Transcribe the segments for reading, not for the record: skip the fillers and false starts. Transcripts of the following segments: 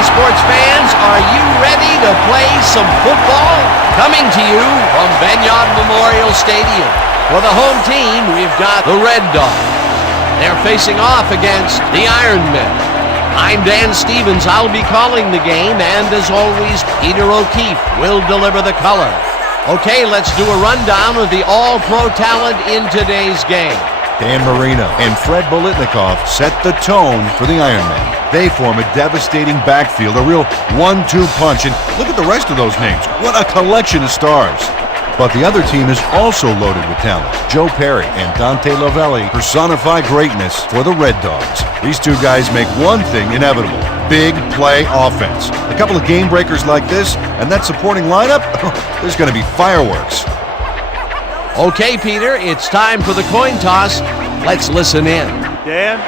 Sports fans, are you ready to play some football? Coming to you from Benyon Memorial Stadium. For the home team, we've got the Red Dogs. They're facing off against the Ironmen. I'm Dan Stevens. I'll be calling the game, and as always, Peter O'Keefe will deliver the color. Okay, let's do a rundown of the all-pro talent in today's game. Dan Marino and Fred Bolitnikoff set the tone for the Ironmen. They form a devastating backfield, a real 1-2 punch, and look at the rest of those names. What a collection of stars. But the other team is also loaded with talent. Joe Perry and Dante Lavelli personify greatness for the Red Dogs. These two guys make one thing inevitable: big play offense. A couple of game breakers like this, and that supporting lineup, there's going to be fireworks. Okay, Peter, it's time for the coin toss. Let's listen in. Dan,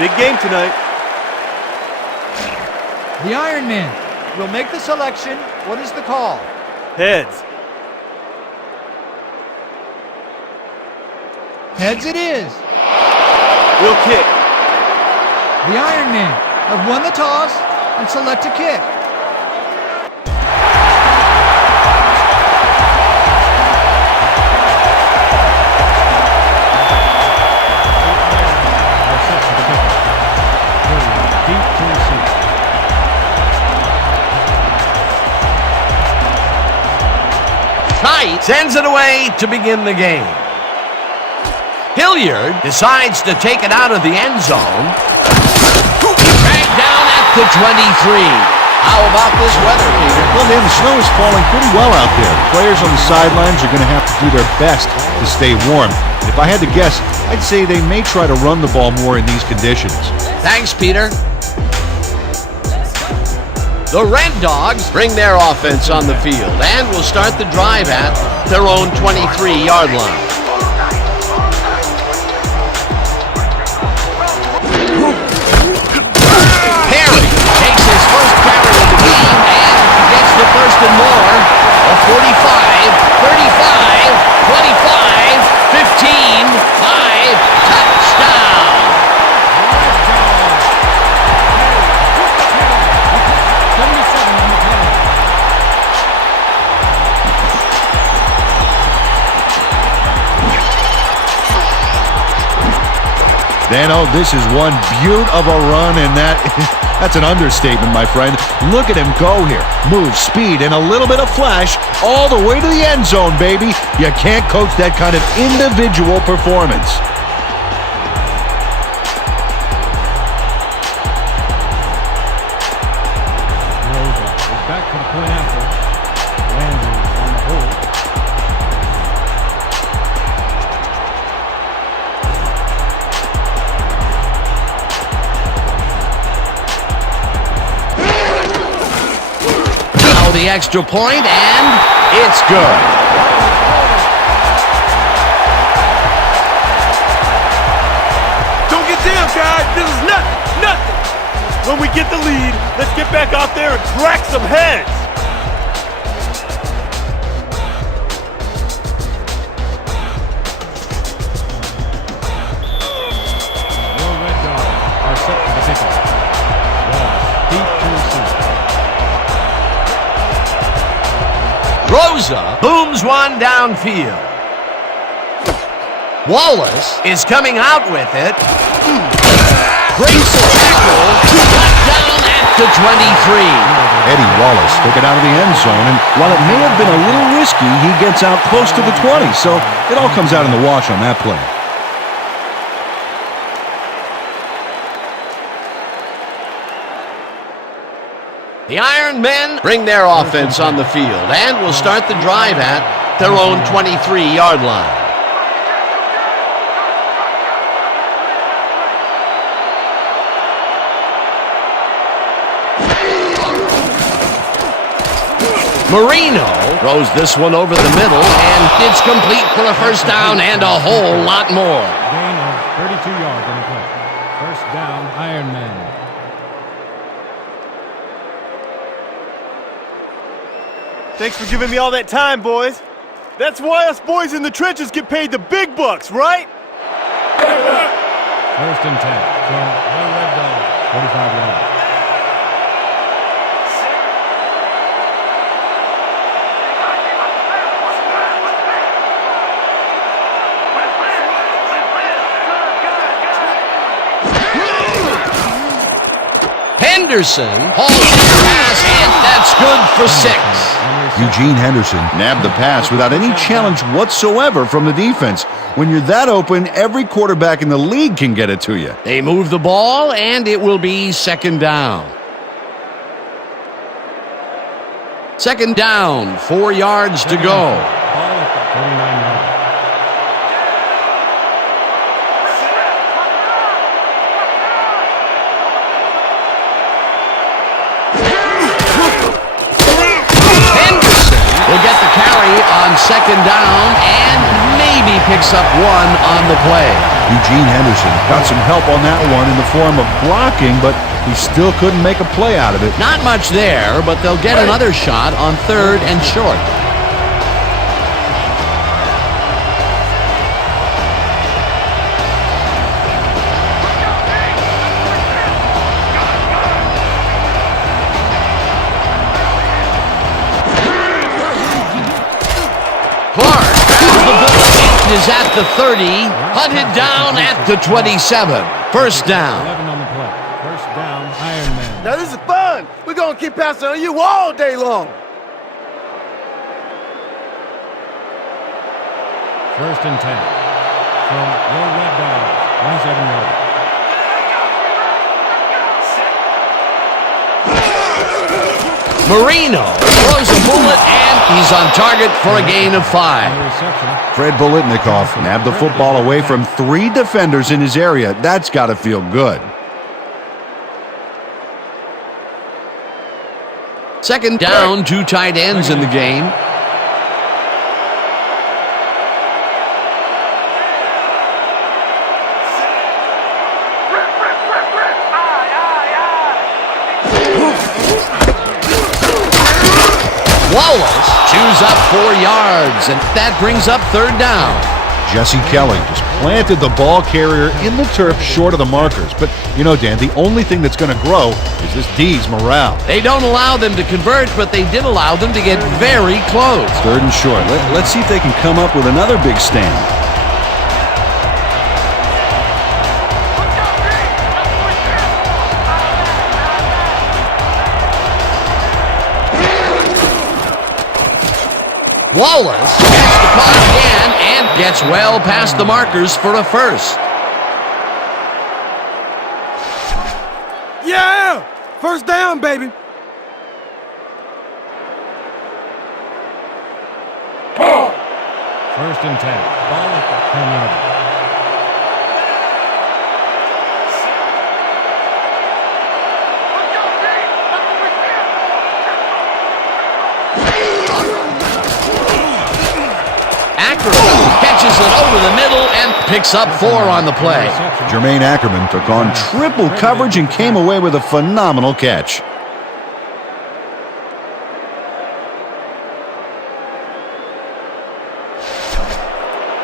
big game tonight. The Ironmen will make the selection. What is the call? Heads. Heads it is. We'll kick. The Ironmen have won the toss and select a kick. Kite sends it away to begin the game. Hilliard decides to take it out of the end zone. Dragged down at the 23. How about this weather, Peter? Well, Dan, the snow is falling pretty well out there. The players on the sidelines are going to have to do their best to stay warm. And if I had to guess, I'd say they may try to run the ball more in these conditions. Thanks, Peter. The Red Dogs bring their offense on the field and will start the drive at their own 23-yard line. Perry takes his first carry of the game and gets the first and more. A 45, 35, 25, 15, 5, touchdown! Dano, this is one beaut of a run, and that's an understatement, my friend. Look at him go here. Move, speed, and a little bit of flash all the way to the end zone, baby. You can't coach that kind of individual performance. Back to the point after. for the extra point, and it's good. Don't get down, guys. This is nothing. When we get the lead, let's get back out there and crack some heads. Your Red Dogs are set for the kickoff. Deep to receive. Rosa booms one downfield. Wallace is coming out with it. Breaks the tackle. Cut down at the 23. Eddie Wallace took it out of the end zone, and while it may have been a little risky, he gets out close to the 20, so it all comes out in the wash on that play. The Iron Men bring their offense on the field and will start the drive at their own 23-yard line. Marino throws this one over the middle, and it's complete for a first down and a whole lot more. Gain of 32 yards on the play. First down, Iron Man. Thanks for giving me all that time, boys. That's why us boys in the trenches get paid the big bucks, right? First and 10 from the Red Dogs, 45 yards. Henderson hauls the pass, and that's good for 6. Eugene Henderson nabbed the pass without any challenge whatsoever from the defense. When you're that open, every quarterback in the league can get it to you. They move the ball, and it will be second down. Second down, 4 yards to go. Ball at the 39 yards. Will get the carry on second down and maybe picks up one on the play. Eugene Henderson got some help on that one in the form of blocking, but he still couldn't make a play out of it. Not much there, but they'll get another shot on third and short. Is at the 30, hunted down at the 27. First down. 11 on the play. First down, Iron Man. Now this is fun. We're going to keep passing on you all day long. First and 10 from your Red Dogs, 27 yards. Marino throws a bullet, and he's on target for a gain of 5. Fred Bolitnikoff nabbed the football away from 3 defenders in his area. That's got to feel good. Second down, 2 tight ends in the game. Wallace chews up 4 yards, and that brings up third down. Jesse Kelly just planted the ball carrier in the turf short of the markers. But, you know, Dan, the only thing that's going to grow is this D's morale. They don't allow them to convert, but they did allow them to get very close. Third and short. Let's see if they can come up with another big stand. Wallace gets the punt again and gets well past the markers for a first. Yeah! First down, baby. First and 10. Ball at the 10-yard line. Catches it over the middle and picks up 4 on the play. Jermaine Ackerman took on triple coverage and came away with a phenomenal catch.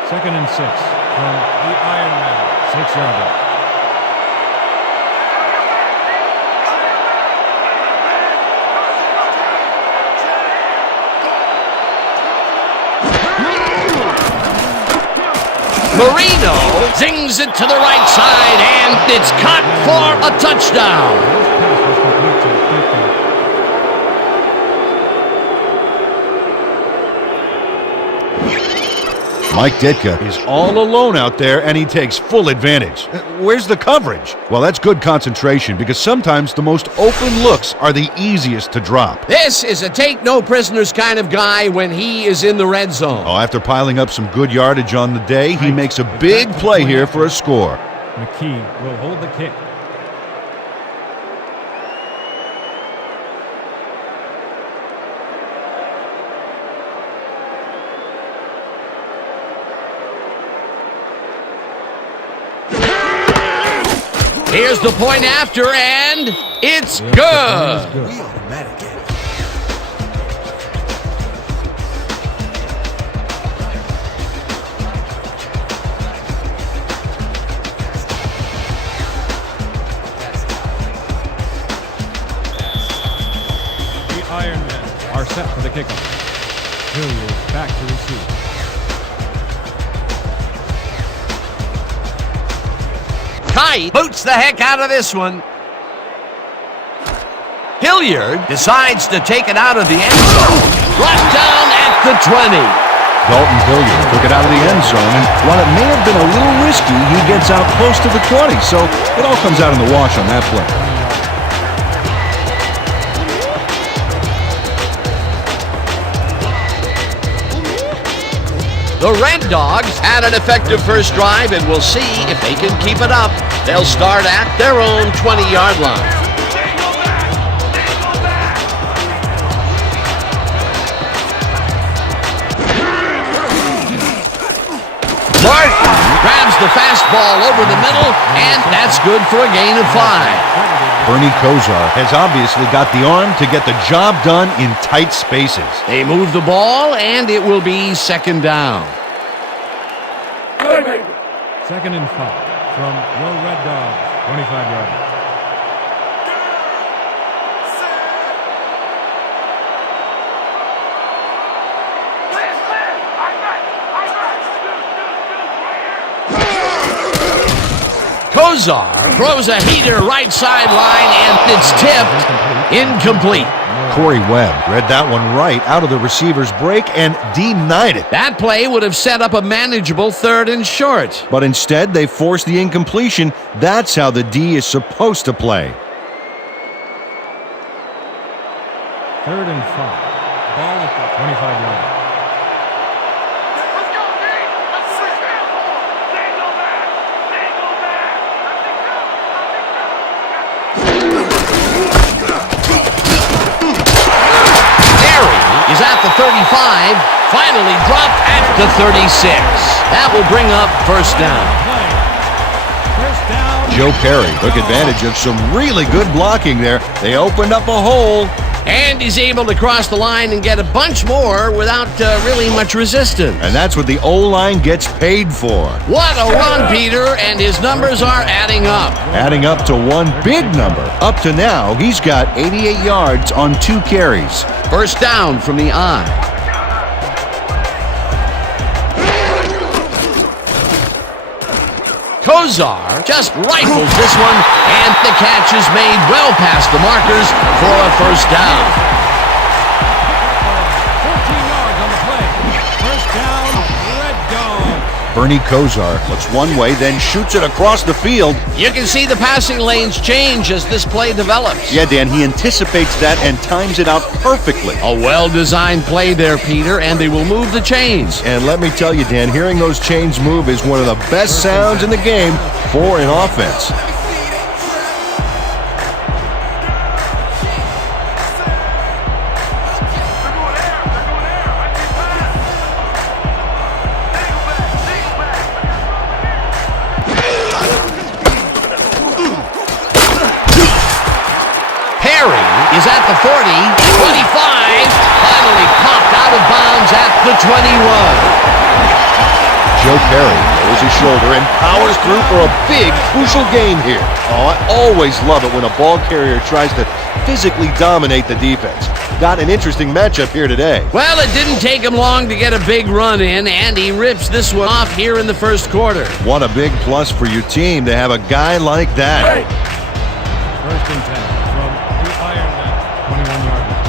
Second and 6 from the Ironman. 6-yarder. Marino zings it to the right side, and it's caught for a touchdown. Mike Ditka is all alone out there, and he takes full advantage. Where's the coverage? Well, that's good concentration, because sometimes the most open looks are the easiest to drop. This is a take-no-prisoners kind of guy when he is in the red zone. Oh, after piling up some good yardage on the day, he makes a big play here for a score. McKee will hold the kick. Here's the point after, and it's good. The Ironmen are set for the kickoff. Hilliard back to receive. Kite boots the heck out of this one. Hilliard decides to take it out of the end zone. Brought down at the 20. Dalton Hilliard took it out of the end zone, and while it may have been a little risky, he gets out close to the 20, so it all comes out in the wash on that play. The Red Dogs had an effective first drive, and we'll see if they can keep it up. They'll start at their own 20-yard line. Martin grabs the fastball over the middle, and that's good for a gain of 5. Bernie Kosar has obviously got the arm to get the job done in tight spaces. They move the ball, and it will be second down. Second and 5 from your Red Dogs. 25-yarder. Kosar throws a heater right sideline, and it's tipped incomplete. Corey Webb read that one right out of the receiver's break and denied it. That play would have set up a manageable 3rd and short. But instead, they forced the incompletion. That's how the D is supposed to play. 3rd and 5. Ball at the 25-yard. Is at the 35, finally dropped at the 36. That will bring up first down. Joe Perry took advantage of some really good blocking there. They opened up a hole. And he's able to cross the line and get a bunch more without really much resistance. And that's what the O-line gets paid for. What a run, Peter, and his numbers are adding up. Adding up to one big number. Up to now, he's got 88 yards on 2 carries. First down from the I. Kosar just rifles this one, and the catch is made well past the markers for a first down. 14 yards on the play. First down, Red Dog. Bernie Kosar looks one way, then shoots it across the field. You can see the passing lanes change as this play develops. Yeah, Dan, he anticipates that and times it out perfectly. A well-designed play there, Peter, and they will move the chains. And let me tell you, Dan, hearing those chains move is one of the best sounds in the game for an offense. 40, 25, finally popped out of bounds at the 21. Joe Perry lowers his shoulder and powers through for a big, crucial gain here. Oh, I always love it when a ball carrier tries to physically dominate the defense. Got an interesting matchup here today. Well, it didn't take him long to get a big run in, and he rips this one off here in the first quarter. What a big plus for your team to have a guy like that. First and 10 from the Iron Man, 21-yard line.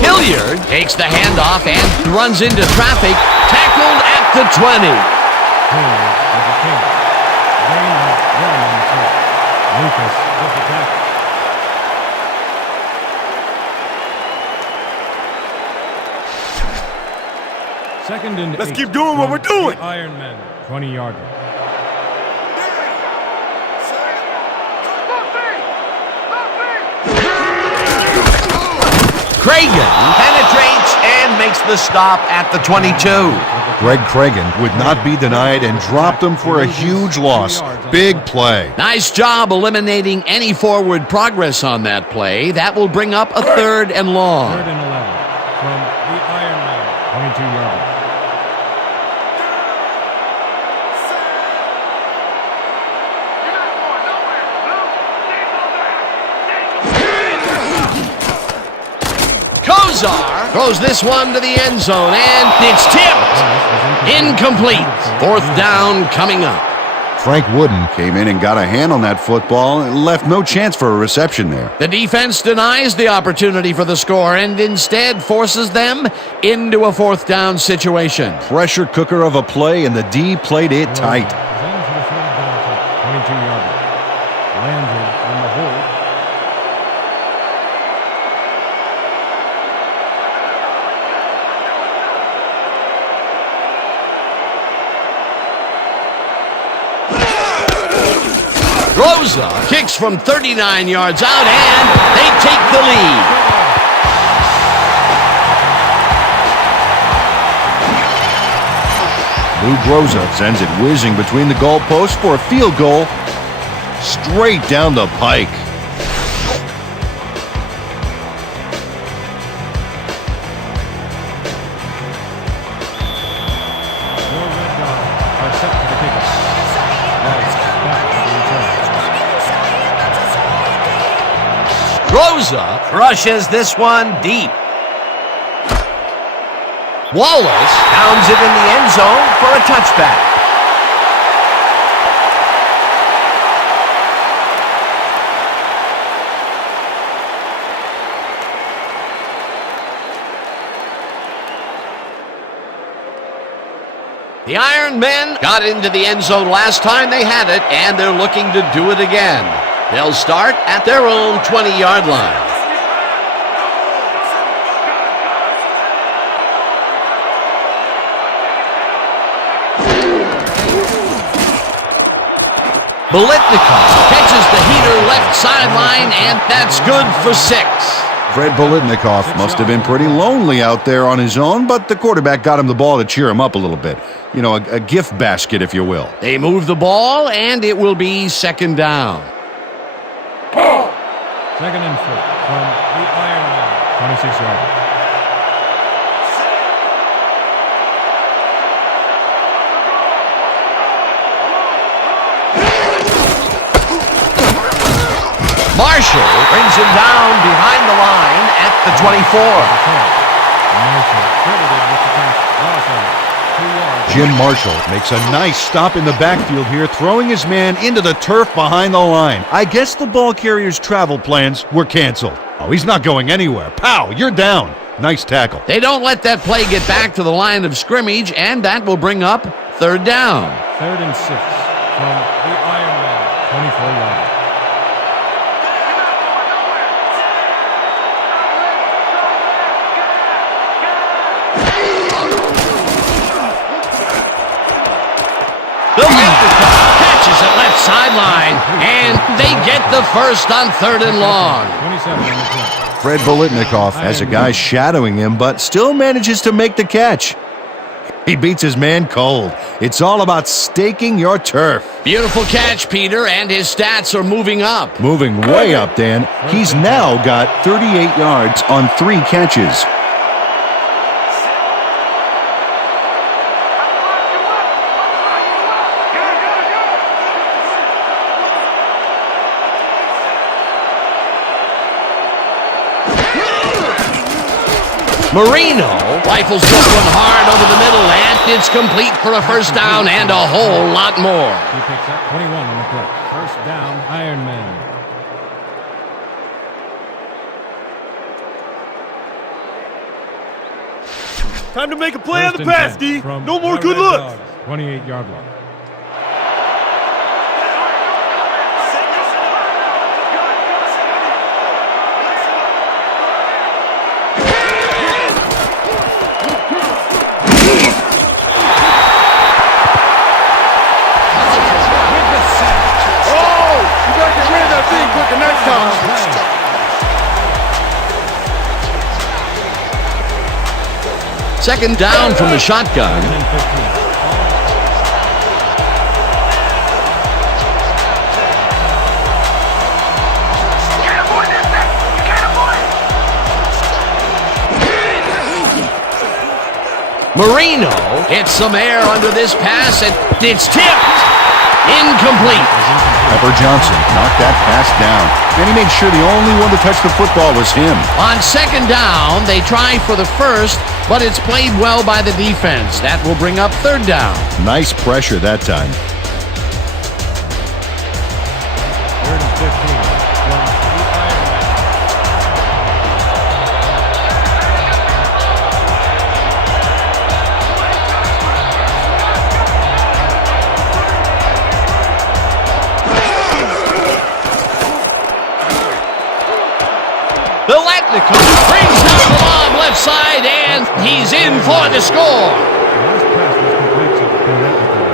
Hilliard takes the handoff and runs into traffic, tackled at the 20. Hilliard with the kick. Gain of 1 on the play. Lucas with the tackle. Second and 8. Let's keep doing what we're doing. The Iron Man, 20-yard line. Cragen penetrates and makes the stop at the 22. Greg Cragen would not be denied and dropped him for a huge loss. Big play. Nice job eliminating any forward progress on that play. That will bring up a 3rd and long. 3rd and 11 from the Iron Man, 22-yard line. Kozar throws this one to the end zone, and it's tipped. Incomplete. 4th down coming up. Frank Wooden came in and got a hand on that football and left no chance for a reception there. The defense denies the opportunity for the score and instead forces them into a 4th down situation. Pressure cooker of a play, and the D played it tight. Zone for the third down attempt, 22-yard line. Landry on the hold. Rosa kicks from 39 yards out, and they take the lead. Lou Groza sends it whizzing between the goalposts for a field goal straight down the pike. Your Red Dogs are set for the kickoff. Rice back for the return. Rosa crushes this one deep. Wallace pounds it in the end zone for a touchback. The Iron Men got into the end zone last time they had it, and they're looking to do it again. They'll start at their own 20-yard line. Bolitnikov catches the heater left sideline, and that's good for 6. Fred Bolitnikov must have been pretty lonely out there on his own, but the quarterback got him the ball to cheer him up a little bit. You know, a gift basket, if you will. They move the ball, and it will be 2nd down. 2nd and 4 from the Iron Man, 26-yard line. Marshall brings him down behind the line at the 24. Marshall credited with the pass. 2 yards. Jim Marshall makes a nice stop in the backfield here, throwing his man into the turf behind the line. I guess the ball carrier's travel plans were canceled. Oh, he's not going anywhere. Pow, you're down. Nice tackle. They don't let that play get back to the line of scrimmage, and that will bring up 3rd down. 3rd and 6 from the Iron Man, 24-yard line. Catches it left sideline, and they get the first on 3rd and long. 27 on the play. Fred Bolitnikoff has a guy shadowing him, but still manages to make the catch. He beats his man cold. It's all about staking your turf. Beautiful catch, Peter, and his stats are moving up. Moving way up, Dan. He's now got 38 yards on 3 catches. Marino rifles this one hard over the middle, and it's complete for a first down and a whole lot more. He picks up 21 on the play. First down, Ironman. Time to make a play on First the and pass, 10 D. from No more the good Red looks. Dogs, 28-yard line. Second down from the shotgun. Marino hits some air under this pass, and it's tipped. Incomplete. Pepper Johnson knocked that pass down, and he made sure the only one to touch the football was him. On second down, they try for the first, but it's played well by the defense. That will bring up third down. Nice pressure that time. Third and 15 from the Ironman. Bolitnikoff brings down the lob left side, and he's in for the score. Last pass was complete to Bolitnikoff.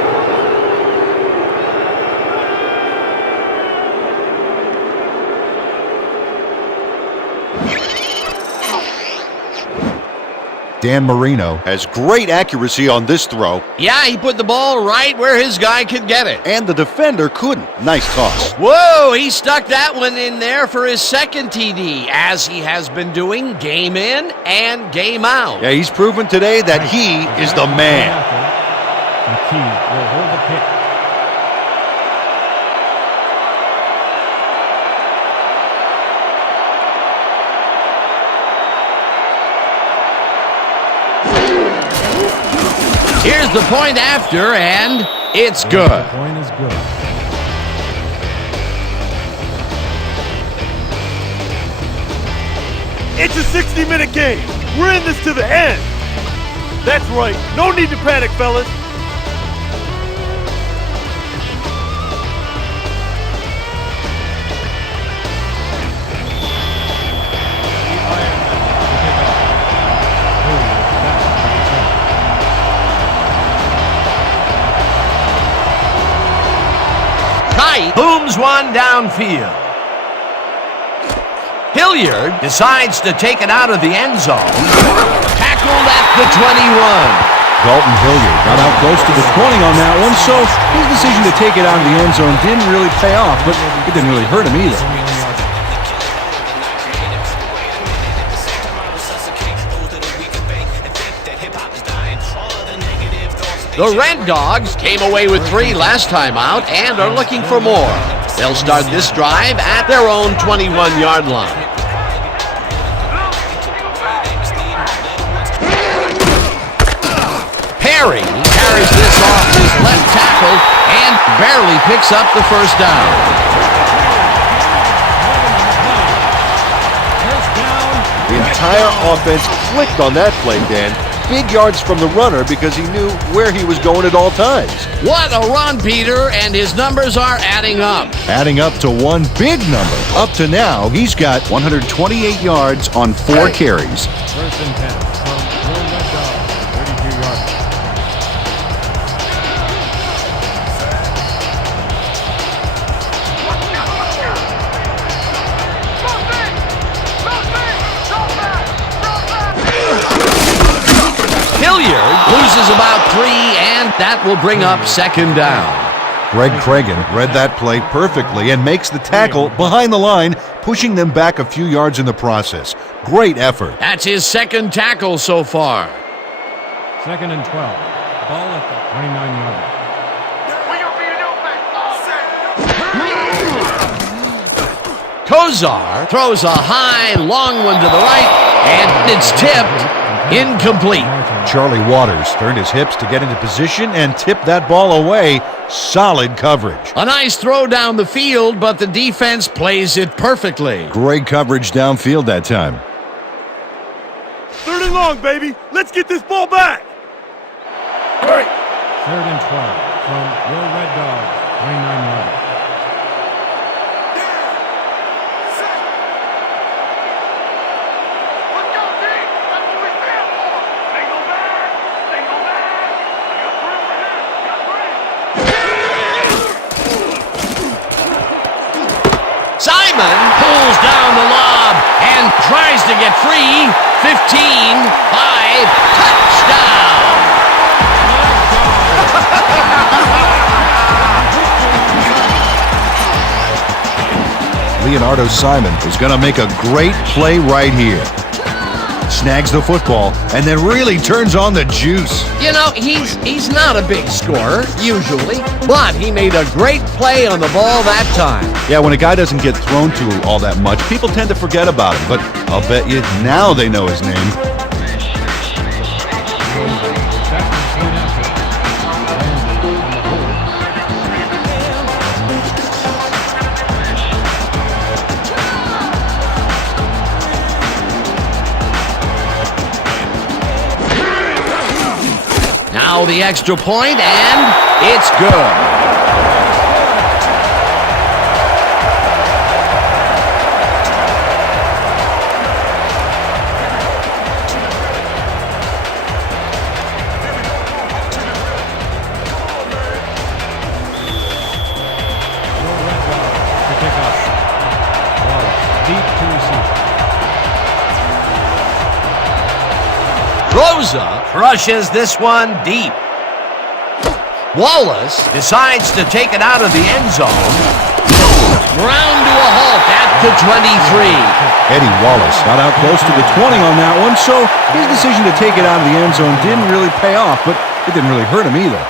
Dan Marino has great accuracy on this throw, Yeah, he put the ball right where his guy could get it. and the defender couldn't. Nice toss. Whoa, he stuck that one in there for his second TD, as he has been doing game in and game out. Yeah, he's proven today that he is the man. McKee will hold the kick. Here's the point after, and it's good. The point is good. It's a 60-minute game. We're in this to the end. That's right. No need to panic, fellas. Kite booms one downfield. Hilliard decides to take it out of the end zone. Tackled at the 21. Dalton Hilliard got out close to the 20 on that one, so his decision to take it out of the end zone didn't really pay off, but it didn't really hurt him either. The Red Dogs came away with 3 last time out and are looking for more. They'll start this drive at their own 21-yard line. Perry carries this off his left tackle and barely picks up the first down. The entire offense clicked on that play, Dan. Big yards from the runner because he knew where he was going at all times. What a run, Peter, and his numbers are adding up. Adding up to one big number. Up to now, he's got 128 yards on 4 carries. First and 10 from the Red Dogs, 32 yards. loses about 3, and that will bring up second down. Greg Cragen read that play perfectly and makes the tackle behind the line, pushing them back a few yards in the process. Great effort. That's his second tackle so far. 2nd and 12. Ball at the 29-yard line. Kozar throws a high, long one to the right, and it's tipped. Incomplete. Charlie Waters turned his hips to get into position and tipped that ball away. Solid coverage. A nice throw down the field, but the defense plays it perfectly. Great coverage downfield that time. 3rd and long, baby. Let's get this ball back. 3rd and 12 from your Red Dogs, 29-yard line. Simon pulls down the lob and tries to get free. 15, 5, touchdown! Leonardo Simon is going to make a great play right here. Snags the football and then really turns on the juice. You know, he's not a big scorer, usually, but he made a great play on the ball that time. Yeah, when a guy doesn't get thrown to all that much, people tend to forget about him, but I'll bet you now they know his name. Now the extra point, and it's good. Rosa crushes this one deep. Wallace decides to take it out of the end zone. Ground to a halt at the 23. Eddie Wallace got out close to the 20 on that one, so his decision to take it out of the end zone didn't really pay off, but it didn't really hurt him either.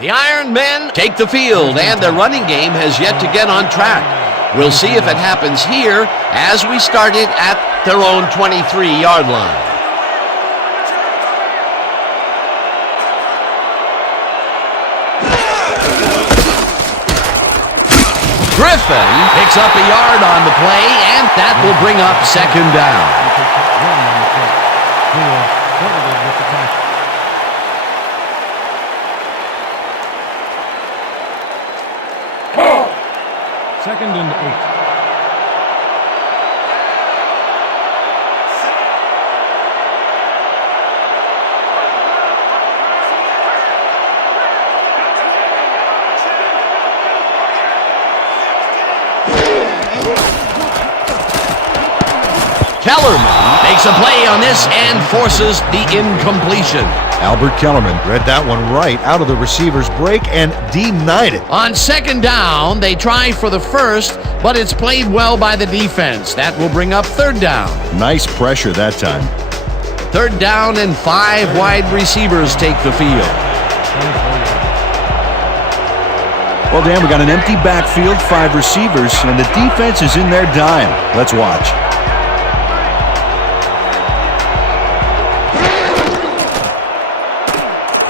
The Iron Men take the field, and their running game has yet to get on track. We'll see if it happens here as we start it at their own 23-yard line. Griffin picks up a yard on the play, and that will bring up second down. Second and 8. Kellerman makes a play on this and forces the incompletion. Albert Kellerman read that one right out of the receiver's break and denied it. On second down, they try for the first, but it's played well by the defense. That will bring up third down. Nice pressure that time. Third down and 5 wide receivers take the field. Well, Dan, we got an empty backfield, 5 receivers, and the defense is in their dime. Let's watch.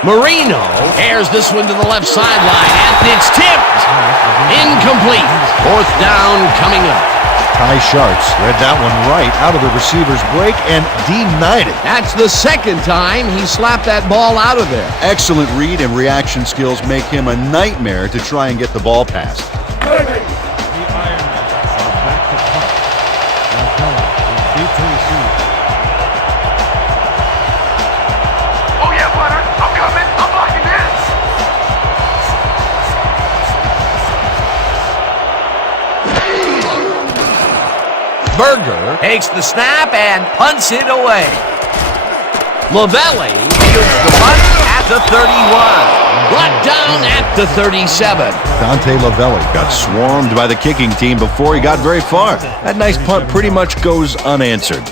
Marino airs this one to the left sideline, and it's tipped. Incomplete. Fourth down coming up. Ty Sharts read that one right out of the receiver's break and denied it. That's the second time he slapped that ball out of there. Excellent read and reaction skills make him a nightmare to try and get the ball past. The Iron Men are back to punt. Martella is deep to receive. Oh yeah, Butter, I'm coming. I'm blocking this. Berger takes the snap and punts it away. Lavelli fields the punt at the 31. Brought down at the 37. Dante Lavelli got swarmed by the kicking team before he got very far. That nice punt pretty much goes unanswered.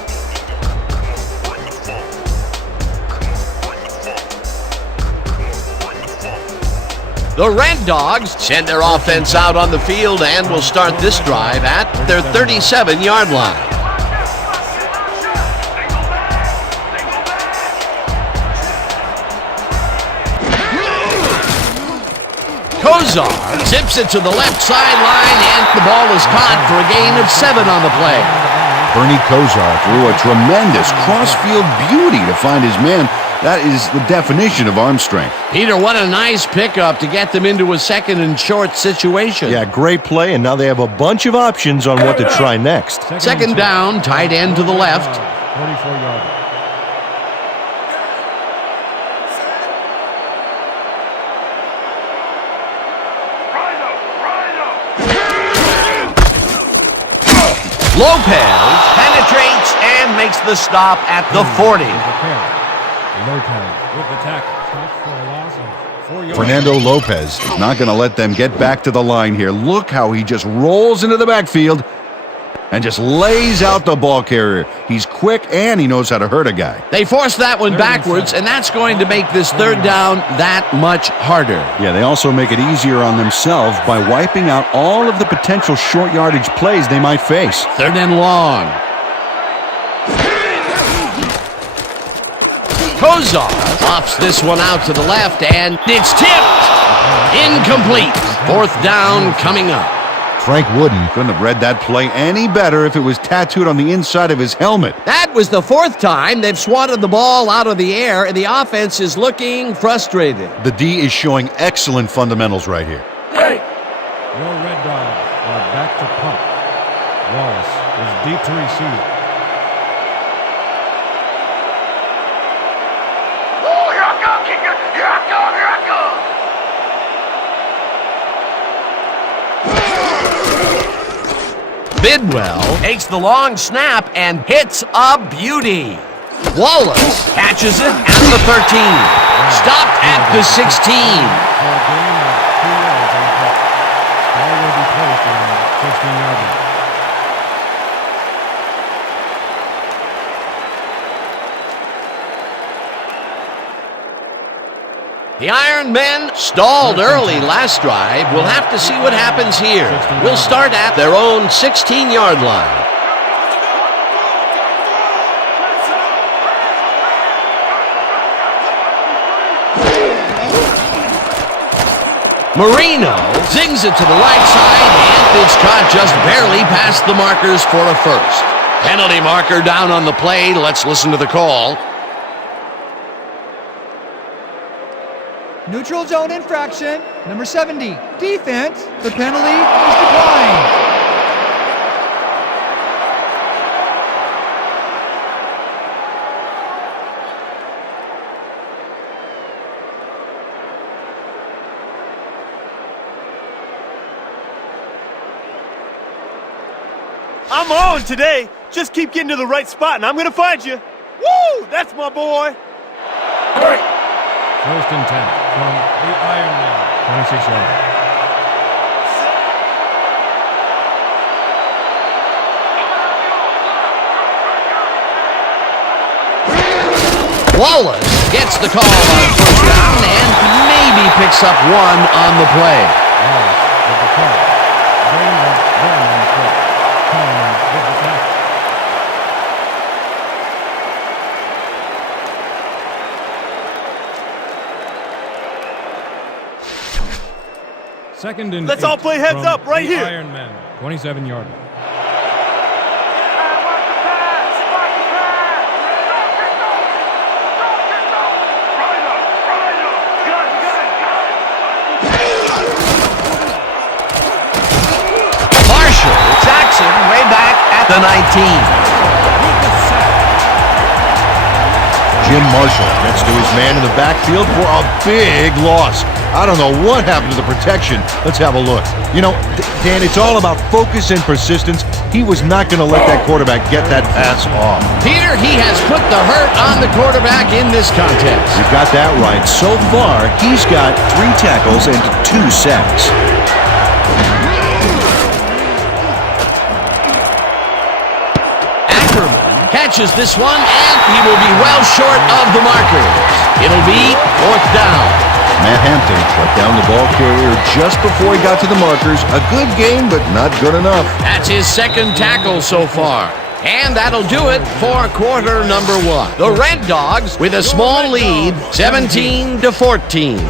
The Red Dogs send their offense out on the field and will start this drive at their 37-yard line. Kozar zips it to the left sideline, and the ball is caught for a gain of 7 on the play. Bernie Kozar threw a tremendous cross-field beauty to find his man. That is the definition of arm strength. Peter, what a nice pickup to get them into a second and short situation. Yeah, great play, and now they have a bunch of options on what to try next. Second down, tight end to the left. 44-yard. Lopez penetrates and makes the stop at the 40. Lopez with the tackle. Stops for a loss of 4 yards. Fernando Lopez is not going to let them get back to the line here. Look how he just rolls into the backfield and just lays out the ball carrier. He's quick and he knows how to hurt a guy. They force that one backwards, and that's going to make this third down that much harder. Yeah, they also make it easier on themselves by wiping out all of the potential short yardage plays they might face. Third and long. Kozar pops this one out to the left, and it's tipped. Incomplete. Fourth down coming up. Frank Wooden couldn't have read that play any better if it was tattooed on the inside of his helmet. That was the fourth time they've swatted the ball out of the air, and the offense is looking frustrated. The D is showing excellent fundamentals right here. Your Red Dogs are back to punt. Wallace is deep to receive. Oh, here I come, kicker. Here I come, here I come. Bidwell takes the long snap and hits a beauty. Wallace catches it at the 13. Stopped at the 16. For a gain of 2 yards on the play. Ball will be placed on the 16-yard line. The Iron Men stalled early last drive. We'll have to see what happens here. We'll start at their own 16-yard line. Marino zings it to the right side, and it's caught just barely past the markers for a first. Penalty marker down on the play. Let's listen to the call. Neutral zone infraction, number 70, defense. The penalty is declined. I'm on today. Just keep getting to the right spot, and I'm going to find you. Woo! That's my boy. First and 10 from the Iron Man. 26 yards. Wallace gets the call on first down and maybe picks up one on the play. Wallace with the call. Gain of 1 on the play. Coleman with the tackle. Second and Let's 8 all play heads from up right the here. Iron Man. 27-yard line. Marshall Jackson way back at the 19. Jim Marshall gets to his man in the backfield for a big loss. I don't know what happened to the protection. Let's have a look. You know, Dan, it's all about focus and persistence. He was not going to let that quarterback get that pass off. Peter, he has put the hurt on the quarterback in this contest. You got that right. So far, he's got 3 tackles and 2 sacks. Ackerman catches this one, and he will be well short of the markers. It'll be 4th down. Matt Hampton put down the ball carrier just before he got to the markers. A good game, but not good enough. That's his 2nd tackle so far. And that'll do it for quarter number 1. The Red Dogs with a small lead, 17-14.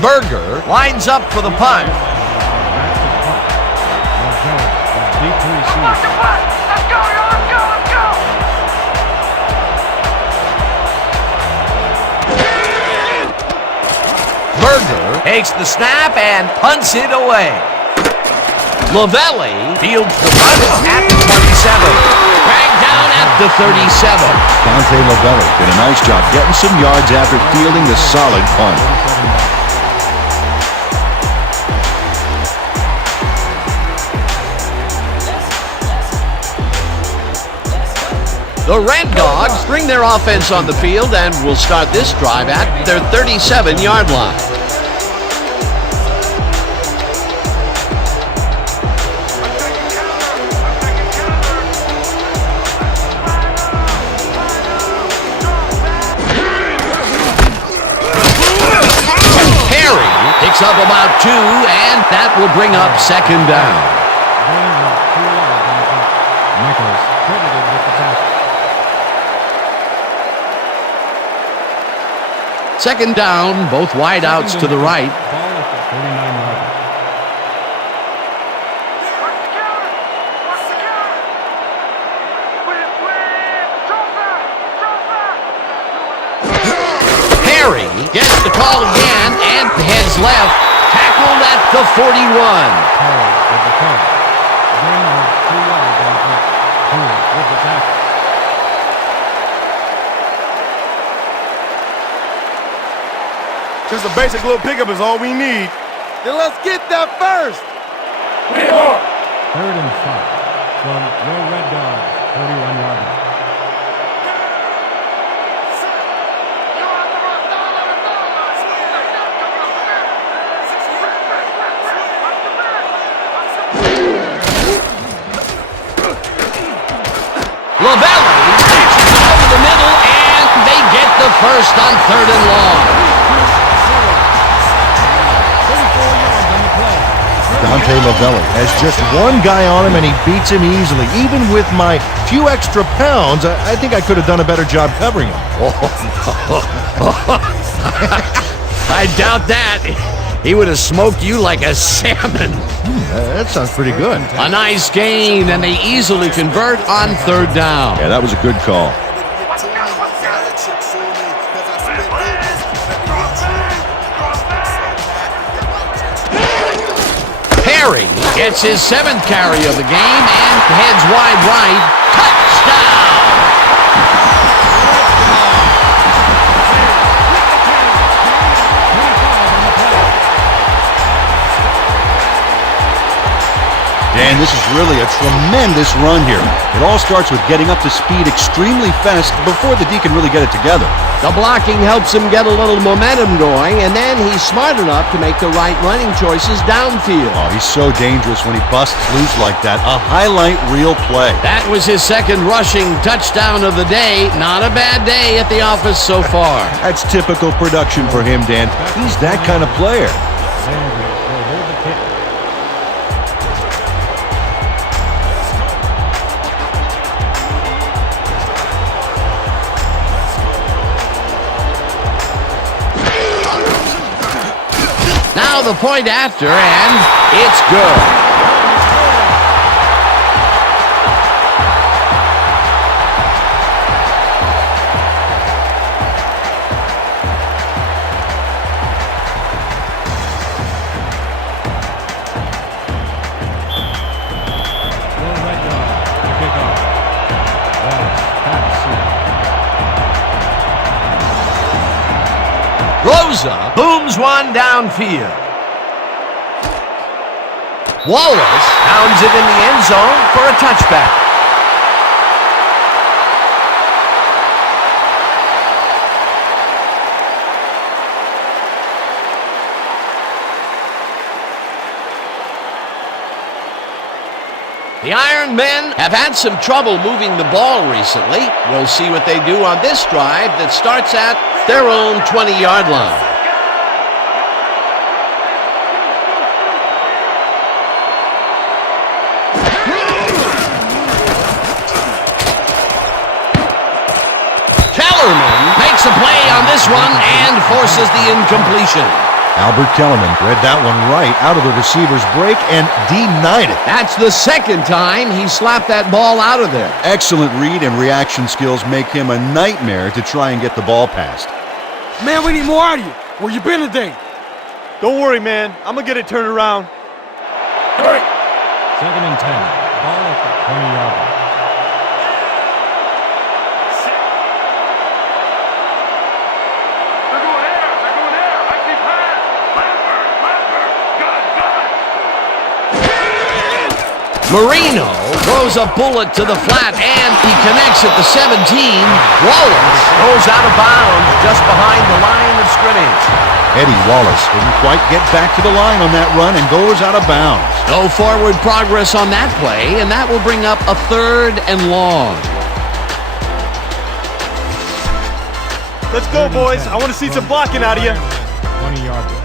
Berger lines up for the punt. Berger takes the snap and punts it away. Lavelli fields the punt at the 27. Dragged down at the 37. Dante Lavelli did a nice job getting some yards after fielding the solid punt. The Red Dogs bring their offense on the field and will start this drive at their 37-yard line. Perry picks up about 2, and that will bring up 2nd down. Nichols credited with the tackle. 2nd down, both wideouts to the right. Ball at the 39-yard line. Perry gets the call again and heads left. Tackled at the 41. Perry with the cover. Gain of 2 yards on the play. Perry with the tackle. Just a basic little pickup is all we need. Then let's get that first. 3rd and 5 from your Red Dogs, 41-yard line. Lavelli catches it over the middle, and they get the first on 3rd and long. Dante Lavelli has just one guy on him, and he beats him easily. Even with my few extra pounds, I think I could have done a better job covering him. I doubt that. He would have smoked you like a salmon. That sounds pretty good. A nice gain, and they easily convert on 3rd down. Yeah, that was a good call. Perry gets his 7th carry of the game and heads wide right. Touchdown! Dan, this is really a tremendous run here. It all starts with getting up to speed extremely fast before the D can really get it together. The blocking helps him get a little momentum going, and then he's smart enough to make the right running choices downfield. Oh, he's so dangerous when he busts loose like that. A highlight reel play. That was his 2nd rushing touchdown of the day. Not a bad day at the office so far. That's typical production for him, Dan. He's that kind of player. Landry will hold the kick. Now the point after, and it's good. Rosa booms one downfield. Wallace pounds it in the end zone for a touchback. The Iron Men have had some trouble moving the ball recently. We'll see what they do on this drive that starts at their own 20-yard line. Kellerman makes a play on this one and forces the incompletion. Albert Kellerman read that one right out of the receiver's break and denied it. That's the second time he slapped that ball out of there. Excellent read and reaction skills make him a nightmare to try and get the ball past. Man, we need more out of you. Where you been today? Don't worry, man. I'm gonna get it turned around. All right. 2nd and 10. Ball at the 20-yard line. Marino throws a bullet to the flat, and he connects at the 17. Wallace goes out of bounds just behind the line of scrimmage. Eddie Wallace didn't quite get back to the line on that run and goes out of bounds. No forward progress on that play, and that will bring up a 3rd and long. Let's go, boys. I want to see some blocking out of you. 20-yard line.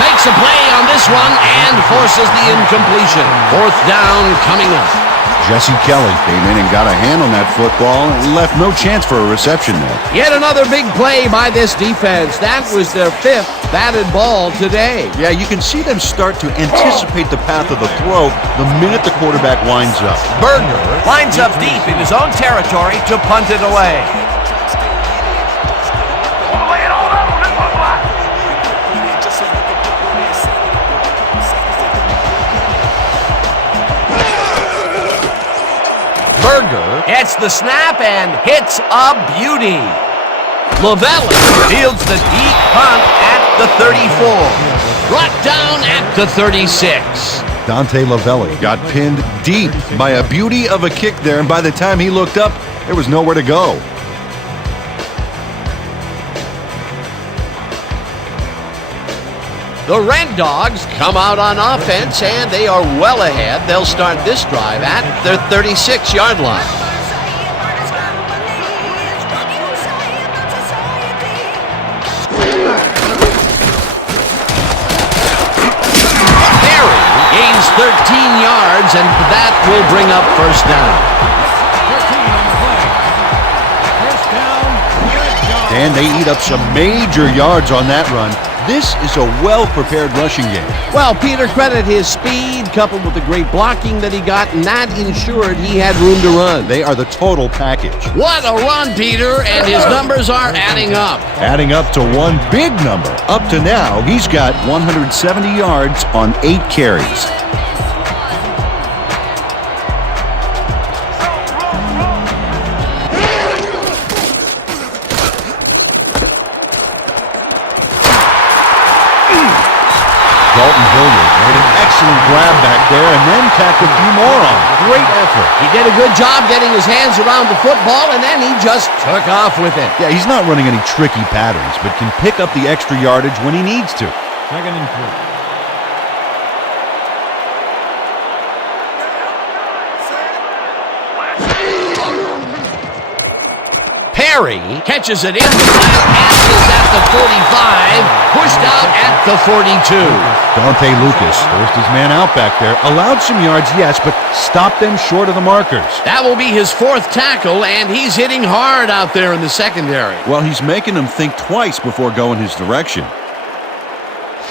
Makes a play on this one and forces the incompletion. 4th down coming up. Jesse Kelly came in and got a hand on that football and left no chance for a reception there. Yet another big play by this defense. That was their 5th batted ball today. Yeah, you can see them start to anticipate the path of the throw the minute the quarterback winds up. Berger lines up deep in his own territory to punt it away. Berger gets the snap and hits a beauty. Lavelli fields the deep punt at the 34. Brought down at the 36. Dante Lavelli got pinned deep by a beauty of a kick there, and by the time he looked up, there was nowhere to go. The Red Dogs come out on offense, and they are well ahead. They'll start this drive at their 36-yard line. Perry gains 13 yards, and that will bring up 1st down. 13 on the play. 1st down, Red Dogs. And they eat up some major yards on that run. This is a well-prepared rushing game. Well, Peter, credit his speed coupled with the great blocking that he got, and that ensured he had room to run. They are the total package. What a run, Peter, and his numbers are adding up. Adding up to one big number. Up to now, he's got 170 yards on 8 carries. Excellent grab back there and then tacked a few more on. Great effort. He did a good job getting his hands around the football, and then he just took off with it. Yeah, he's not running any tricky patterns, but can pick up the extra yardage when he needs to. 2nd and 3. Perry catches it in the flat, passes at the 45, pushed out at the 42. Dante Lucas forced his man out back there, allowed some yards, yes, but stopped them short of the markers. That will be his 4th tackle, and he's hitting hard out there in the secondary. Well, he's making them think twice before going his direction.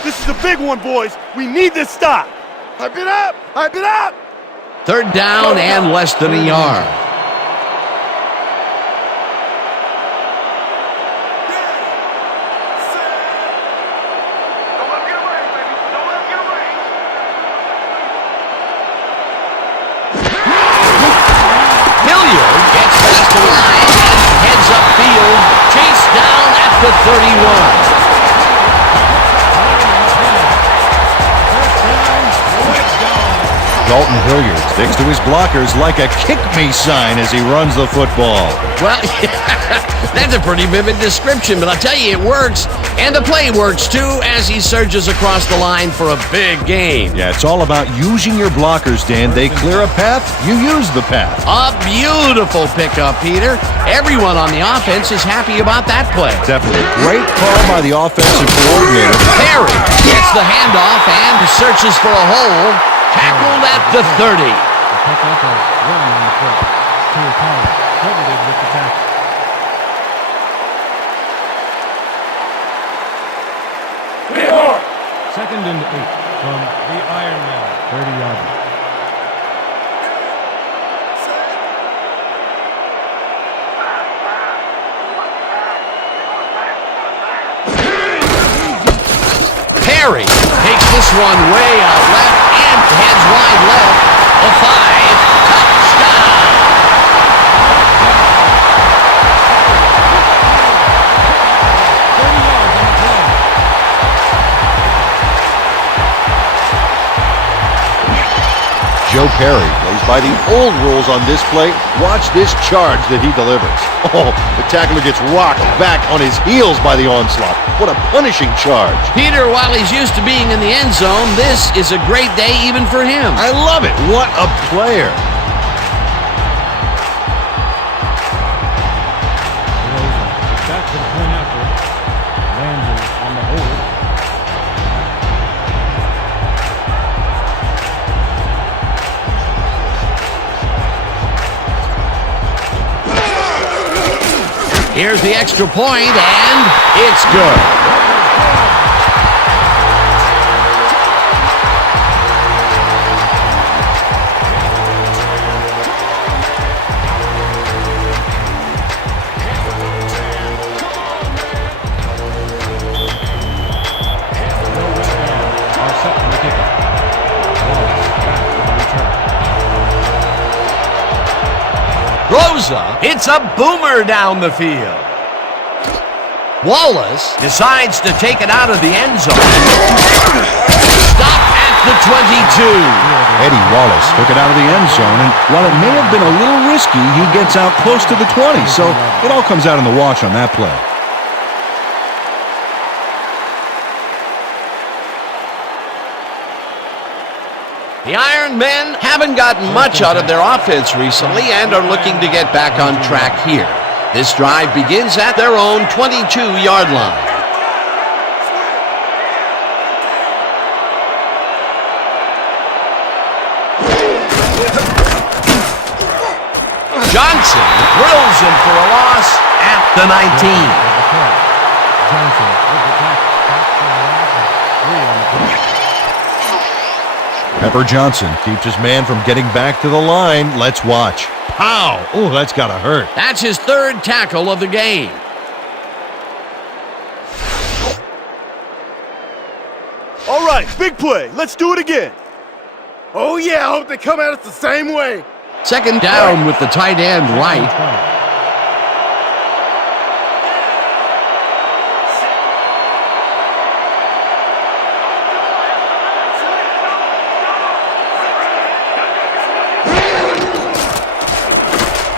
This is a big one, boys. We need this stop. Hype it up! Hype it up! 3rd down and less than a yard. Don't let him get 31. Dalton Hilliard sticks to his blockers like a kick-me sign as he runs the football. Well, that's a pretty vivid description, but I'll tell you, it works. And the play works, too, as he surges across the line for a big gain. Yeah, it's all about using your blockers, Dan. They clear a path, you use the path. A beautiful pickup, Peter. Everyone on the offense is happy about that play. Definitely. Great call by the offensive coordinator. Perry gets the handoff and searches for a hole. Tackled at the 30. The pickup of one on the play. Perry credited with the tackle. Second and 8 from the Ironman. 30-yard line. Perry takes this one way out left and heads wide left. The 5, touchdown! Joe Perry plays by the old rules on this play. Watch this charge that he delivers. Oh, the tackler gets rocked back on his heels by the onslaught. What a punishing charge. Peter, while he's used to being in the end zone, this is a great day even for him. I love it. What a player. Back to the point after. Landry on the hold. Here's the extra point, and it's good. Rosa, it's a boomer down the field. Wallace decides to take it out of the end zone. Stop at the 22. Eddie Wallace took it out of the end zone, and while it may have been a little risky, he gets out close to the 20, so it all comes out in the wash on that play. The Iron Men haven't gotten much out of their offense recently and are looking to get back on track here. This drive begins at their own 22-yard line. Johnson drills him for a loss at the 19. Johnson with the tackle. Pepper Johnson keeps his man from getting back to the line. Let's watch. Pow! Oh, that's gotta hurt. That's his third tackle of the game. All right, big play. Let's do it again. Oh, yeah, I hope they come at us the same way. Second down with the tight end right.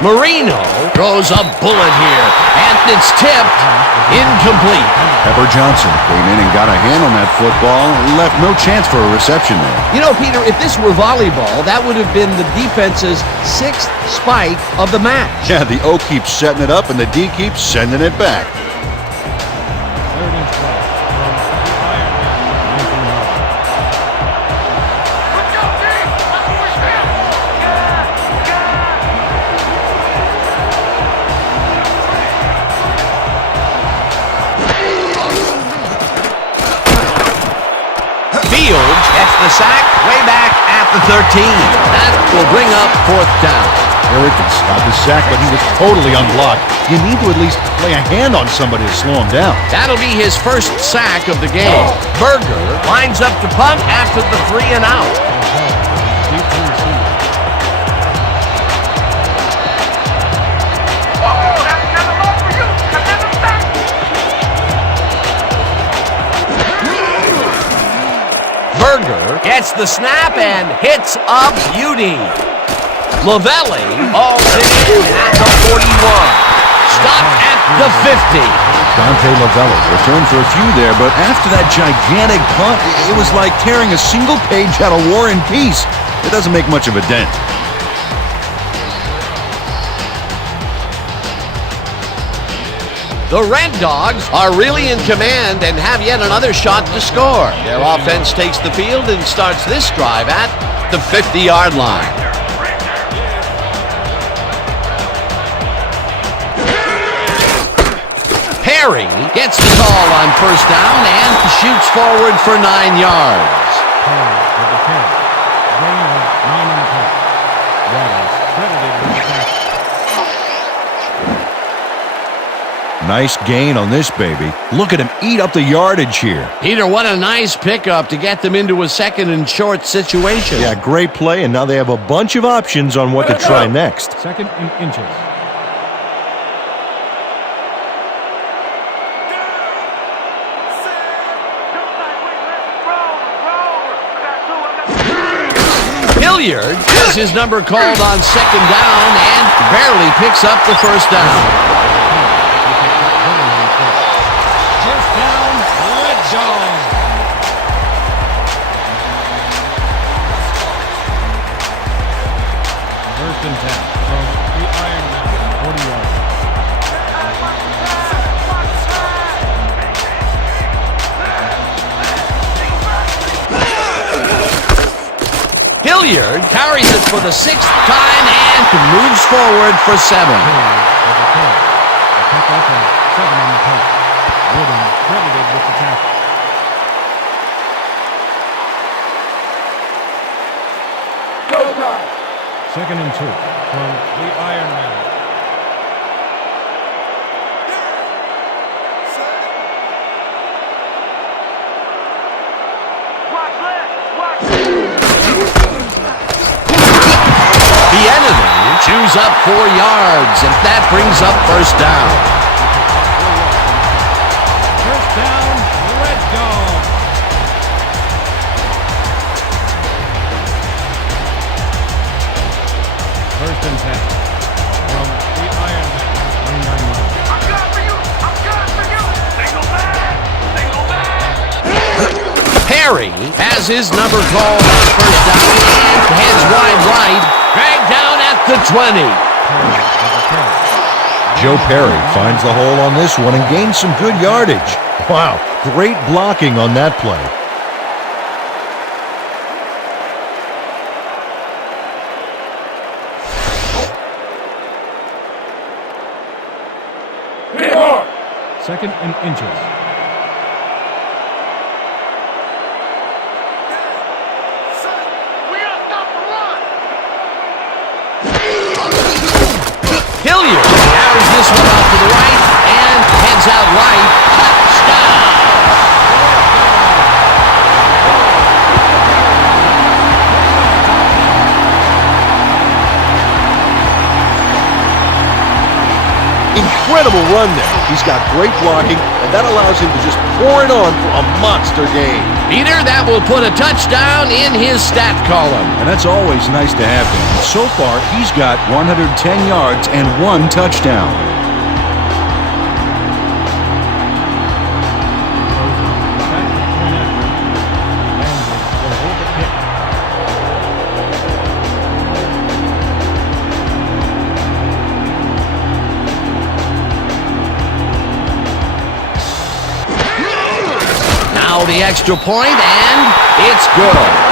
Marino throws a bullet here, and it's tipped incomplete. Pepper Johnson came in and got a hand on that football and left no chance for a reception there. You know, Peter, if this were volleyball, that would have been the defense's 6th spike of the match. Yeah, the O keeps setting it up and the D keeps sending it back. Third and 12 from the Iron Man. 19 yards. Let's go, team! Let's push them! Fields gets the sack way back at the 13. That will bring up 4th down. Harrington got the sack, but he was totally unblocked. You need to at least lay a hand on somebody to slow him down. That'll be his first sack of the game. Berger lines up to punt after the 3 and out. Deep to receive. Oh, that's another ball for you! Another sack! Berger gets the snap and hits a beauty. Lavelli hauls it in at the 41. Stopped at the 50. Dante Lavelli returned for a few there, but after that gigantic punt, it was like tearing a single page out of War and Peace. It doesn't make much of a dent. The Red Dogs are really in command and have yet another shot to score. Their offense takes the field and starts this drive at the 50-yard line. Perry gets the call on first down and shoots forward for 9 yards. Perry with the carry. Gain of 9 on the play. Wallace credited with the tackle. Nice gain on this baby. Look at him eat up the yardage here. Peter, what a nice pickup to get them into a second and short situation. Yeah, great play, and now they have a bunch of options on what to try next. Second and inches. Hilliard has his number called on second down and barely picks up the first down. First down, Red Dog. First and 10 from the Ironman, 40 yards. Hilliard carries it for the 6th time and moves forward for 7. A pickup and 7 on the play. Wooden credited with the tackle. Second and 2 from the Ironman. The enemy chews up 4 yards, and that brings up first down. First down, Red Dog. First and 10 from the Ironman, 29 yards. I'm good for you. I'm good for you. Single back. Single back. Perry has his number called on first down and heads wide right, dragged down at the 20. Joe Perry finds the hole on this one and gains some good yardage. Wow, great blocking on that play. Second and inches. We gotta stop the run. Hilliard carries this one out to the right and heads out right. Touchdown! Incredible run there. He's got great blocking, and that allows him to just pour it on for a monster gain. Peter, that will put a touchdown in his stat column. And that's always nice to have him. So far, he's got 110 yards and 1 touchdown. Now the extra point, and it's good.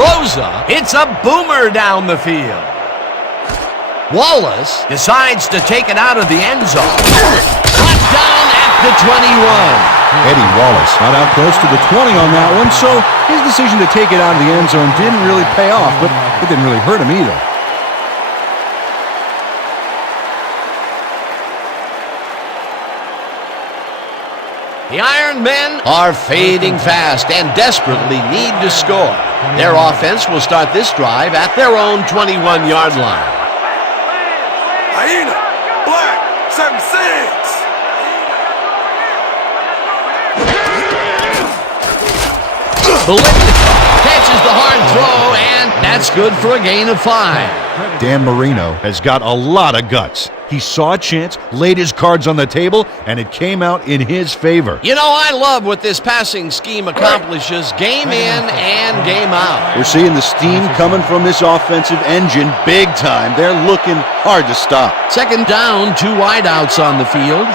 Rosa hits a boomer down the field. Wallace decides to take it out of the end zone. Brought down at the 21. Eddie Wallace got out close to the 20 on that one, so his decision to take it out of the end zone didn't really pay off, but it didn't really hurt him either. The Iron Men are fading fast and desperately need to score. Their offense will start this drive at their own 21-yard line. Hyena, black, 7-6. Bolitnikov catches the hard throw, and that's good for a gain of 5. Dan Marino has got a lot of guts. He saw a chance, laid his cards on the table, and it came out in his favor. You know, I love what this passing scheme accomplishes game in and game out. We're seeing the steam coming from this offensive engine big time. They're looking hard to stop. Second down, 2 wideouts on the field.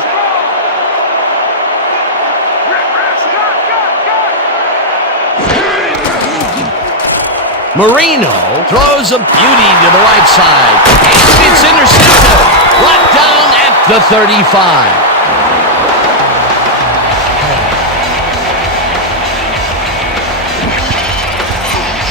Marino throws a beauty to the right side, and it's intercepted. Brought down at the 35.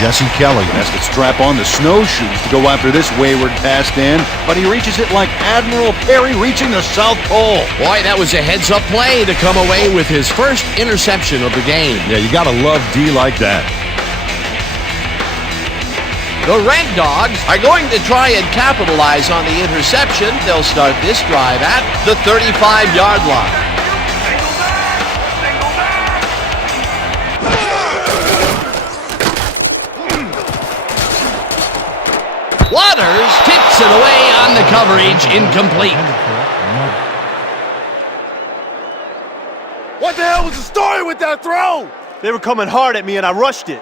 Jesse Kelly Has to strap on the snowshoes to go after this wayward pass, Dan, but he reaches it like Admiral Perry reaching the South Pole. Boy, that was a heads-up play to come away with his first interception of the game. Yeah, you gotta love D like that. The Red Dogs are going to try and capitalize on the interception. They'll start this drive at the 35-yard line. Waters kicks it away on the coverage, incomplete. What the hell was the story with that throw? They were coming hard at me and I rushed it.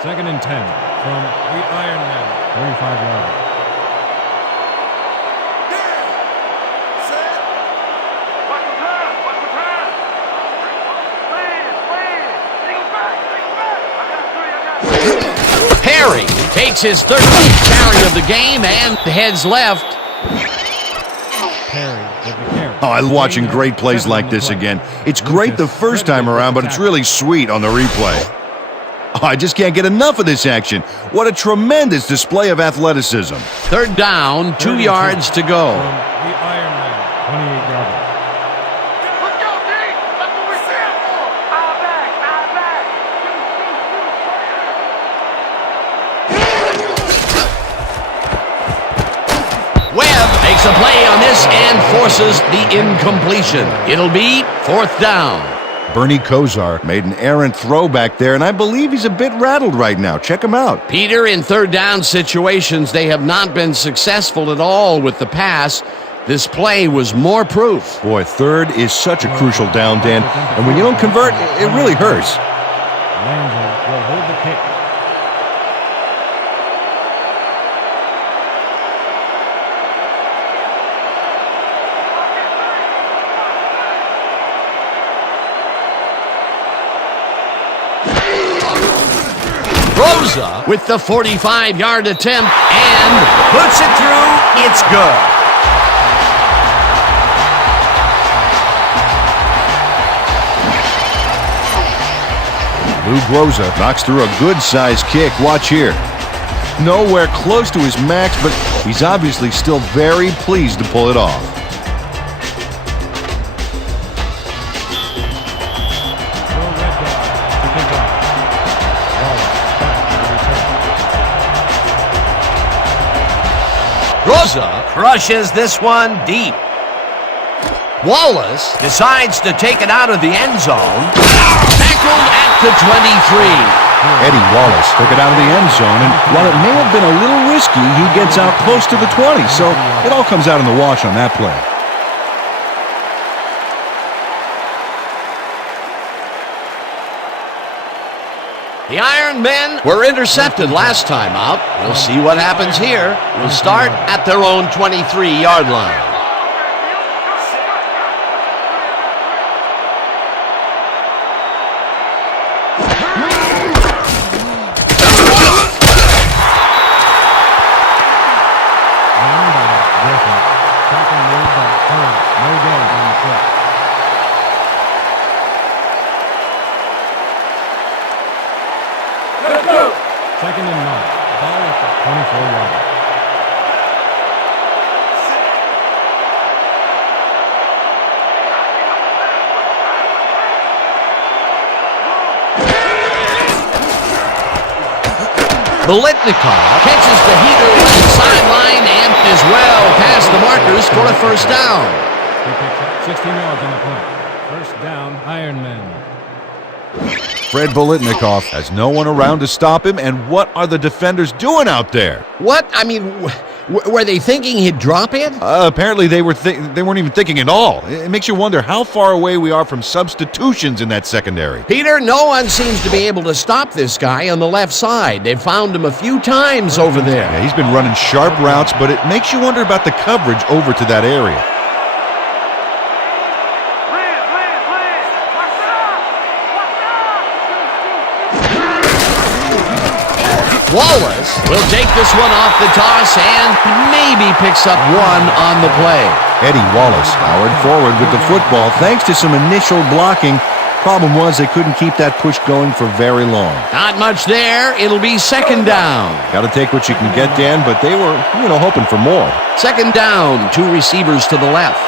Second and 10 from the Iron Men, 35-yard. Perry takes his 13th carry of the game and heads left. Perry with the carry. Oh, I love watching great plays like this again. It's great the first time around, but it's really sweet on the replay. Oh, I just can't get enough of this action. What a tremendous display of athleticism. Third down, 2 yards to go. From the Iron Man, 28-yard. Let's go, D! That's what we stand for! Eye back, eye back! Webb makes a play on this and forces the incompletion. It'll be 4th down. Bernie Kosar made an errant throw back there, and I believe he's a bit rattled right now. Check him out. Peter, in third down situations, they have not been successful at all with the pass. This play was more proof. Boy, third is such a crucial down, Dan, and when you don't convert, it really hurts. Landry will hold the kick. Rosa with the 45-yard attempt and puts it through. It's good. Lou Groza knocks through a good-sized kick. Watch here. Nowhere close to his max, but he's obviously still very pleased to pull it off. Rosa crushes this one deep. Wallace decides to take it out of the end zone. Tackled at the 23. Eddie Wallace took it out of the end zone, and while it may have been a little risky, he gets out close to the 20, so it all comes out in the wash on that play. The Iron Men were intercepted last time out. We'll see what happens here. We'll start at their own 23-yard line. Second and 9. Ball at the 25. yards. Bolitnikov catches the heater right sideline and is well past the markers for a first down. He picks up 16 yards on the play. First down, Ironman. Fred Bolitnikov has no one around to stop him, and what are the defenders doing out there? What? I mean, were they thinking he'd drop it? Apparently they weren't even thinking at all. It makes you wonder how far away we are from substitutions in that secondary. Peter, no one seems to be able to stop this guy on the left side. They've found him a few times over there. Yeah, he's been running sharp routes, but it makes you wonder about the coverage over to that area. Wallace will take this one off the toss and maybe picks up one on the play. Eddie Wallace powered forward with the football thanks to some initial blocking. Problem was they couldn't keep that push going for very long. Not much there. It'll be second down. Got to take what you can get, Dan, but they were, hoping for more. Second down, two receivers to the left.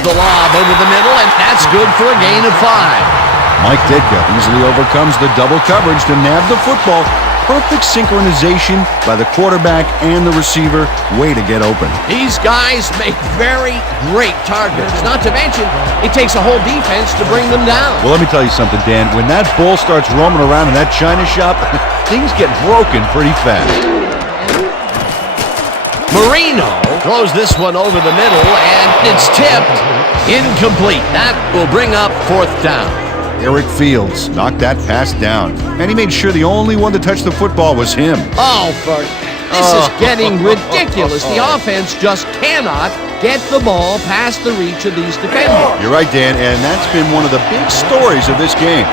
The lob over the middle, and that's good for a gain of 5. Mike Ditka easily overcomes the double coverage to nab the football. Perfect synchronization by the quarterback and the receiver. Way to get open. These guys make very great targets. Not to mention, it takes a whole defense to bring them down. Well, let me tell you something, Dan. When that bull starts roaming around in that china shop, things get broken pretty fast. Marino throws this one over the middle, and it's tipped. Incomplete. That will bring up fourth down. Eric Fields knocked that pass down, and he made sure the only one to touch the football was him. This is getting ridiculous. The offense just cannot get the ball past the reach of these defenders. You're right, Dan, and that's been one of the big stories of this game.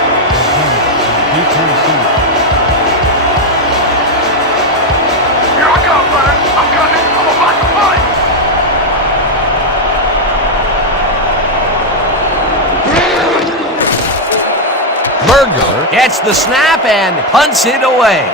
Gets the snap and punts it away.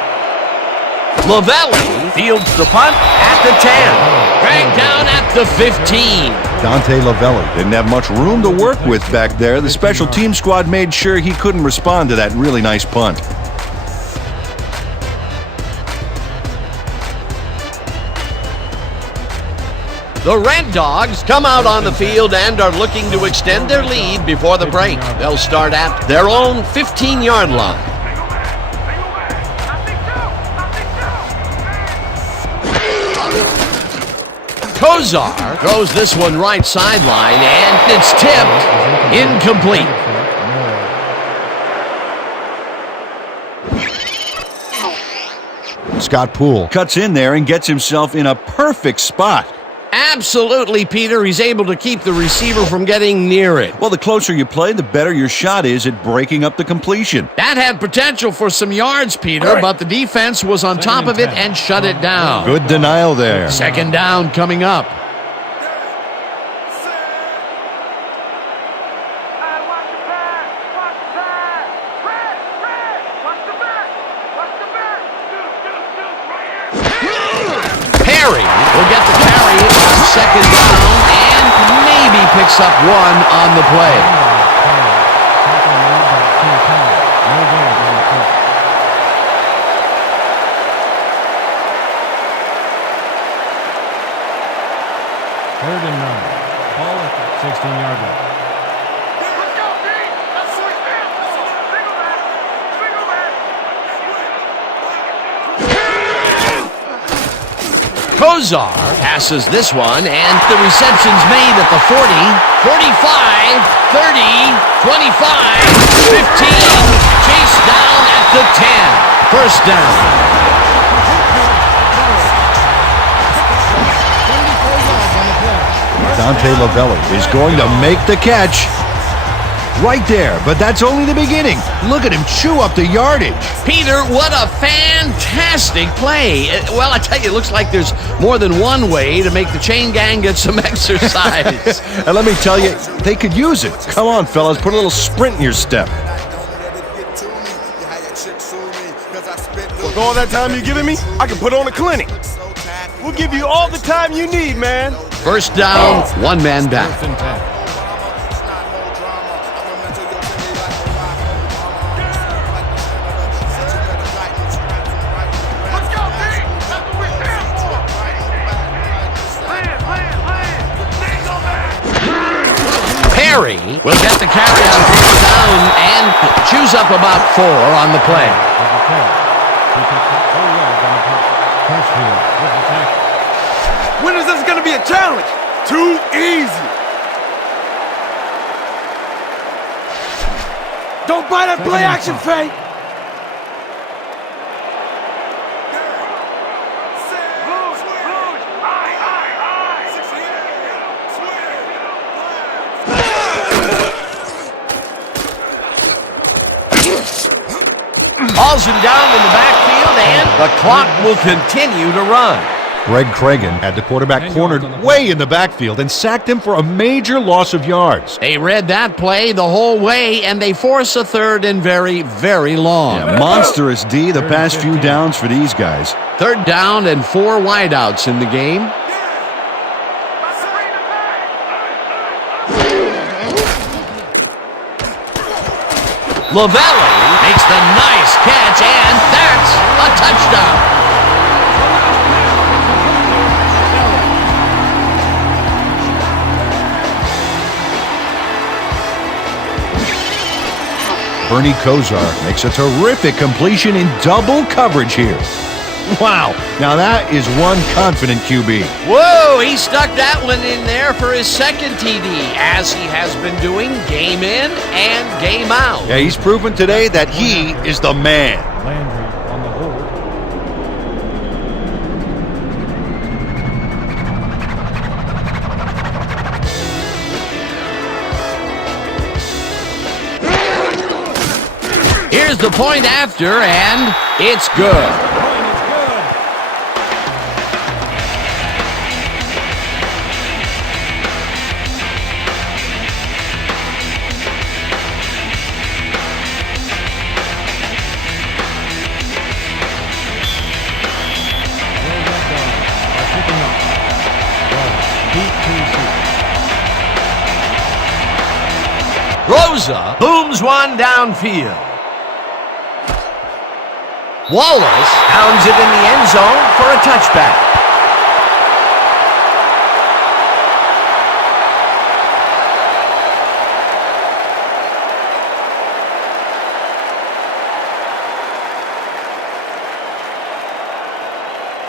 Lavelli fields the punt at the 10. Dragged down at the 15. Dante Lavelli didn't have much room to work with back there. The special team squad made sure he couldn't respond to that really nice punt. The Red Dogs come out on the field and are looking to extend their lead before the break. They'll start at their own 15-yard line. Kozar throws this one right sideline, and it's tipped. Incomplete. Scott Poole cuts in there and gets himself in a perfect spot. Absolutely, Peter. He's able to keep the receiver from getting near it. Well, the closer you play, the better your shot is at breaking up the completion. That had potential for some yards, Peter, but the defense was on top of it and shut it down. Good denial there. Second down coming up. Will get the carry on second down and maybe picks up one on the play. Third and 9. Ball at the 16-yard line. Kozar passes this one, and the reception's made at the 40, 45, 30, 25, 15, chased down at the 10. First down. Dante Lavelli is going to make the catch. Right there, but that's only the beginning. Look at him chew up the yardage. Peter, what a fantastic interesting play. Well, I tell you, it looks like there's more than one way to make the chain gang get some exercise. And let me tell you, they could use it. Come on, fellas, put a little sprint in your step. With all that time you're giving me, I can put on a clinic. We'll give you all the time you need, man. First down, one man down. First and 10. Let's go, D! That's what we're here for! Plan! Single man! Perry will get the carry on first down and chews up about 4 on the play. With the carry. He picks up 4 yards on the play. Crutchfield with the tackle. When is this going to be a challenge? Too easy. Don't buy that play action fake. Hauls him down in the backfield, and the clock will continue to run. Greg Cragen had the quarterback cornered way in the backfield and sacked him for a major loss of yards. They read that play the whole way, and they force a third and very, very long. Yeah, monstrous D the past few downs for these guys. Third down and 4 wideouts in the game. Lavelli makes the nice catch, and that's a touchdown. Bernie Kosar makes a terrific completion in double coverage here. Wow, now that is one confident QB. Whoa, he stuck that one in there for his second TD, as he has been doing game in and game out. Yeah, he's proven today that he is the man. Landry on the hold. Here's the point after, and it's good. Rosa booms one downfield. Wallace pounds it in the end zone for a touchback.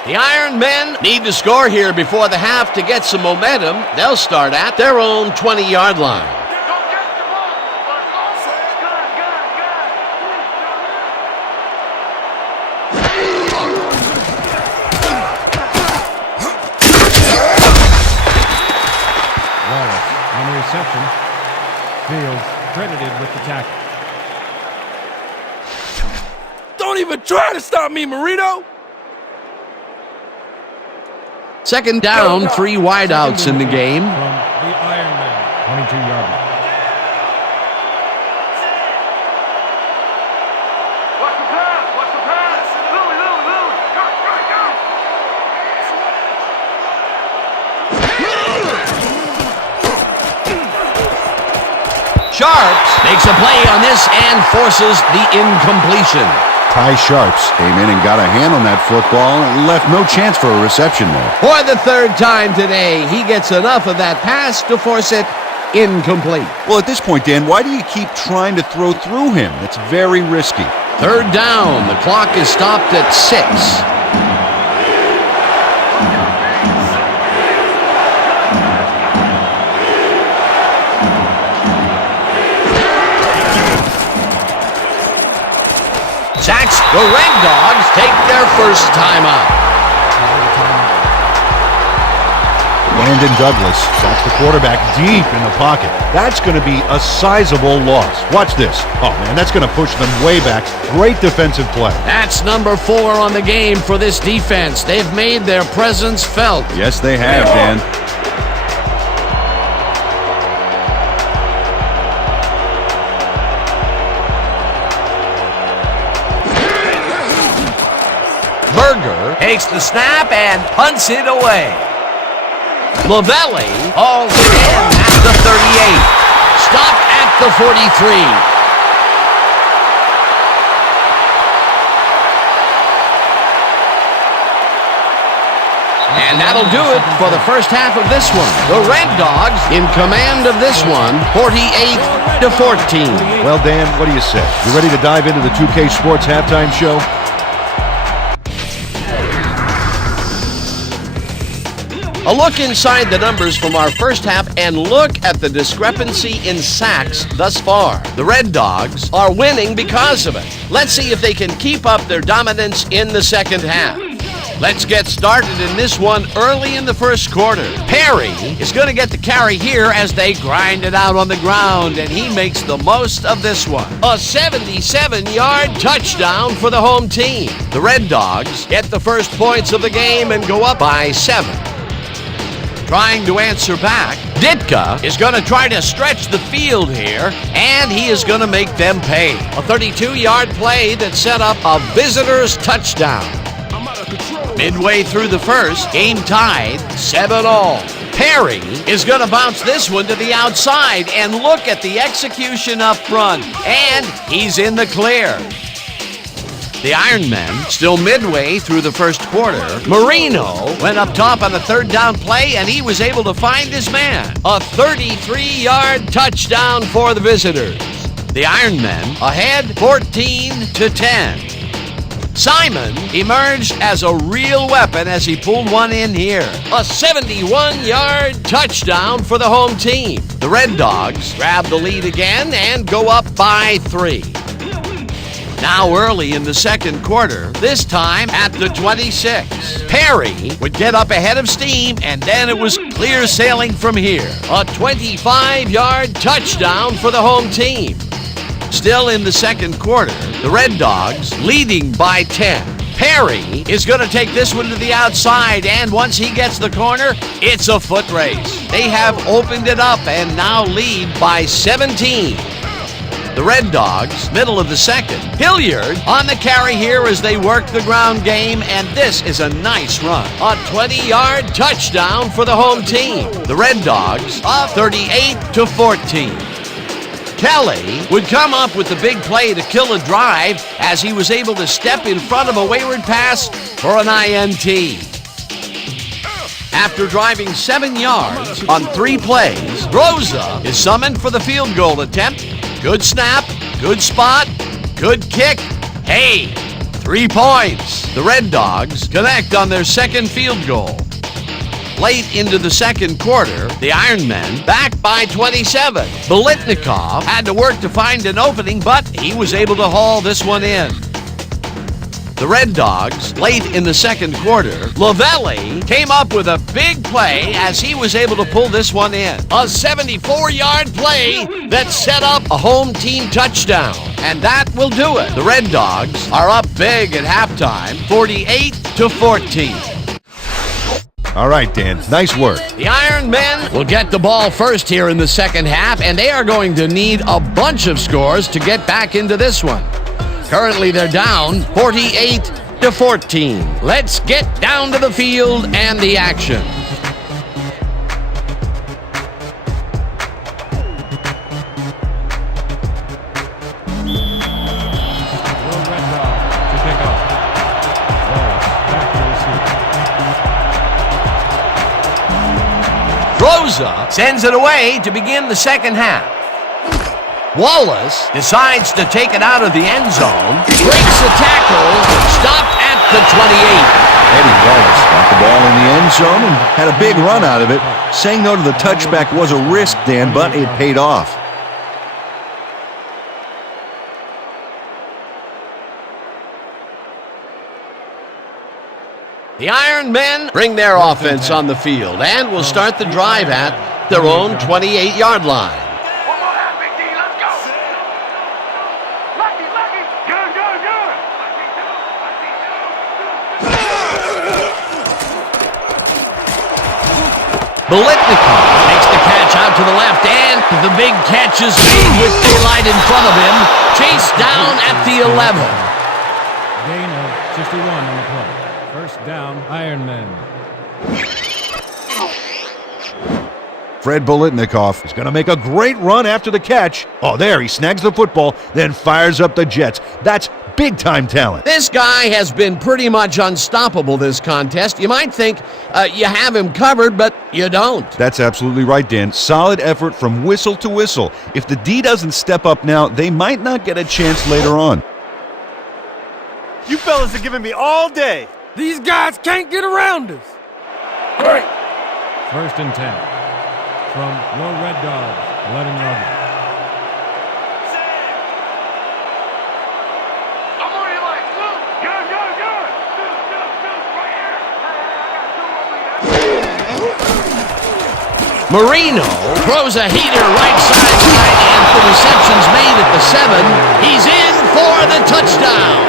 The Iron Men need to score here before the half to get some momentum. They'll start at their own 20-yard line. Don't get the ball! Wallace on the reception. Fields credited with the tackle. Don't even try to stop me, Marino. Second down, 3 wideouts in the game. From the Iron Man. 22-yard line. Watch the pass! Louie! Go! Sharps makes a play on this and forces the incompletion. Ty Sharps came in and got a hand on that football and left no chance for a reception there. For the third time today, he gets enough of that pass to force it incomplete. Well, at this point, Dan, why do you keep trying to throw through him? It's very risky. Third down, the clock is stopped at 6. Sacks, the Red Dogs take their first time out. Brandon Douglas got the quarterback deep in the pocket. That's going to be a sizable loss. Watch this. Oh, man, that's going to push them way back. Great defensive play. That's number 4 on the game for this defense. They've made their presence felt. Yes, they have, Dan. Berger takes the snap and punts it away. Lavelli hauls it in at the 38. Stopped at the 43. And that'll do it for the first half of this one. The Red Dogs in command of this one, 48-14. Well, Dan, what do you say? You ready to dive into the 2K Sports halftime show? A look inside the numbers from our first half and look at the discrepancy in sacks thus far. The Red Dogs are winning because of it. Let's see if they can keep up their dominance in the second half. Let's get started in this one early in the first quarter. Perry is going to get the carry here as they grind it out on the ground, and he makes the most of this one. A 77-yard touchdown for the home team. The Red Dogs get the first points of the game and go up by 7. Trying to answer back, Ditka is going to try to stretch the field here, and he is going to make them pay. A 32-yard play that set up a visitor's touchdown. Midway through the first, game tied, 7-all. Perry is going to bounce this one to the outside, and look at the execution up front, and he's in the clear. The Ironmen still midway through the first quarter. Marino went up top on the third down play, and he was able to find his man. A 33-yard touchdown for the visitors. The Ironmen ahead 14-10. Simon emerged as a real weapon as he pulled one in here. A 71-yard touchdown for the home team. The Red Dogs grab the lead again and go up by 3. Now early in the second quarter, this time at the 26. Perry would get up ahead of steam, and then it was clear sailing from here. A 25-yard touchdown for the home team. Still in the second quarter, the Red Dogs leading by 10. Perry is going to take this one to the outside, and once he gets the corner, it's a foot race. They have opened it up and now lead by 17. The Red Dogs, middle of the second. Hilliard on the carry here as they work the ground game, and this is a nice run. A 20-yard touchdown for the home team. The Red Dogs up 38-14. Kelly would come up with the big play to kill a drive as he was able to step in front of a wayward pass for an INT. After driving 7 yards on 3 plays, Rosa is summoned for the field goal attempt. Good snap, good spot, good kick. Hey, 3 points. The Red Dogs connect on their second field goal. Late into the second quarter, the Ironmen back by 27. Bolitnikov had to work to find an opening, but he was able to haul this one in. The Red Dogs, late in the second quarter, Lavelli came up with a big play as he was able to pull this one in. A 74-yard play that set up a home team touchdown. And that will do it. The Red Dogs are up big at halftime, 48-14. All right, Dan. Nice work. The Iron Men will get the ball first here in the second half, and they are going to need a bunch of scores to get back into this one. Currently, they're down 48-14. Let's get down to the field and the action. Rosa sends it away to begin the second half. Wallace decides to take it out of the end zone, breaks the tackle, stopped at the 28. Eddie Wallace got the ball in the end zone and had a big run out of it. Saying no to the touchback was a risk, Dan, but it paid off. The Iron Men bring their offense on the field and will start the drive at their own 28-yard line. One more half, Big D. Let's go. Lucky, lucky. Good, good, good. Bolitnikov makes the catch out to the left, and the big catch is made with daylight in front of him. Chased down at the 11. Gain of 61 on the play. First down, Iron Men. Fred Bolitnikov is going to make a great run after the catch. Oh, there, he snags the football, then fires up the Jets. That's big-time talent. This guy has been pretty much unstoppable this contest. You might think you have him covered, but you don't. That's absolutely right, Dan. Solid effort from whistle to whistle. If the D doesn't step up now, they might not get a chance later on. You fellas are giving me all day. These guys can't get around us. First and 10. From your Red Dogs, 11-yard line. I'm on your light. Good, good, good. Good. Right here. Hey, I got two over here. Marino throws a heater right sideline, and the reception's made at the 7. He's in for the touchdown.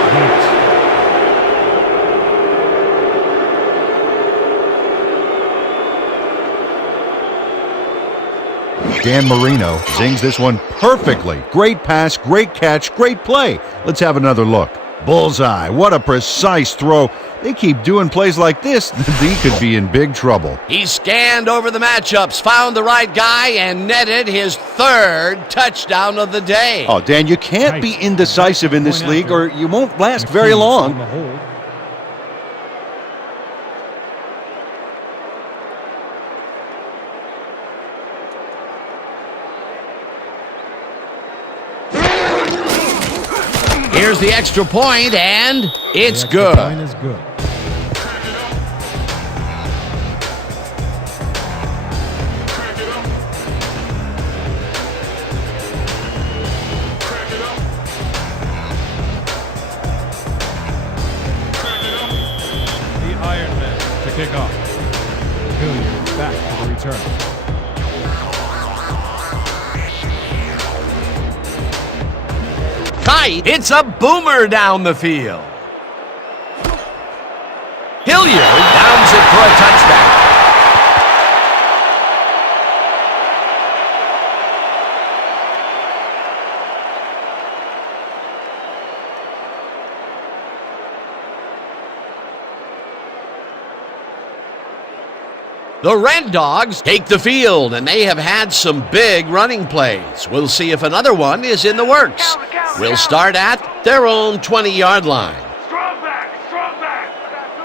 Dan Marino zings this one perfectly. Great pass, great catch, great play. Let's have another look. Bullseye. What a precise throw. They keep doing plays like this, the D could be in big trouble. He scanned over the matchups, found the right guy, and netted his 3rd touchdown of the day. Oh, Dan, you can't be indecisive in this league or you won't last very long. Here's the extra point, and it's good. Point is good. The Iron Men to kick off. Hilliard back to the return. Kite hits a boomer down the field. Hilliard downs it for a touchdown. The Red Dogs take the field, and they have had some big running plays. We'll see if another one is in the works. We'll start at their own 20-yard line. Strong back. I got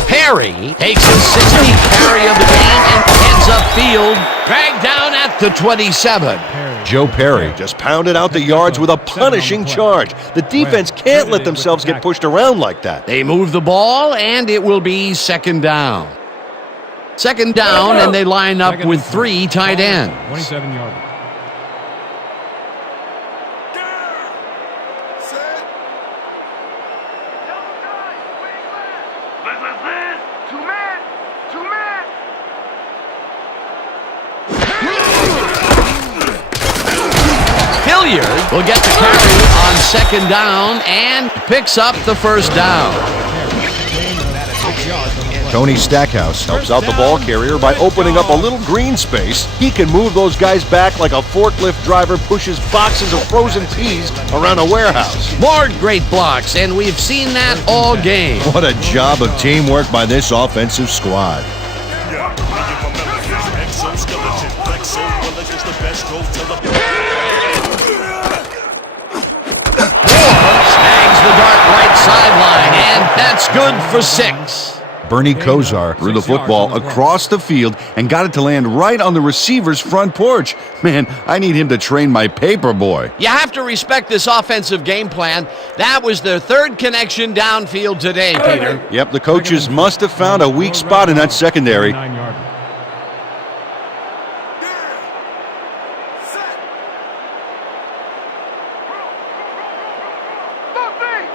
two. Perry takes his 60th carry of the game and heads upfield, dragged down at the 27. Joe Perry just pounded out the yards with a punishing charge. The defense can't let themselves get pushed around like that. They move the ball, and it will be 2nd down. 2nd down, and they line up with 3 tight ends. 27-yard. This. Two men. Hilliard will get the carry on 2nd down and picks up the 1st down. Tony Stackhouse helps out the ball carrier by opening up a little green space. He can move those guys back like a forklift driver pushes boxes of frozen peas around a warehouse. More great blocks, and we've seen that all game. What a job of teamwork by this offensive squad. Snags the dark right sideline, and that's good for 6. Bernie Kosar threw the football across the field and got it to land right on the receiver's front porch. Man, I need him to train my paper boy. You have to respect this offensive game plan. That was their 3rd connection downfield today, Peter. Yep, the coaches must have found a weak spot in that secondary. 9-yard. Look me.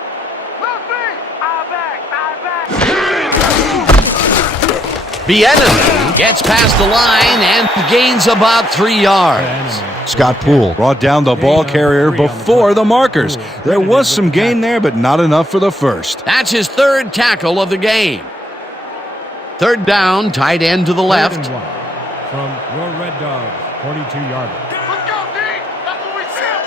I Bieniemy gets past the line and gains about 3 yards. Scott Poole brought down the ball carrier before the markers. There was some gain there, but not enough for the first. That's his 3rd tackle of the game. 3rd down, tight end to the left. From your Red Dogs, 42-yarder. Let's go, D! That's what we said!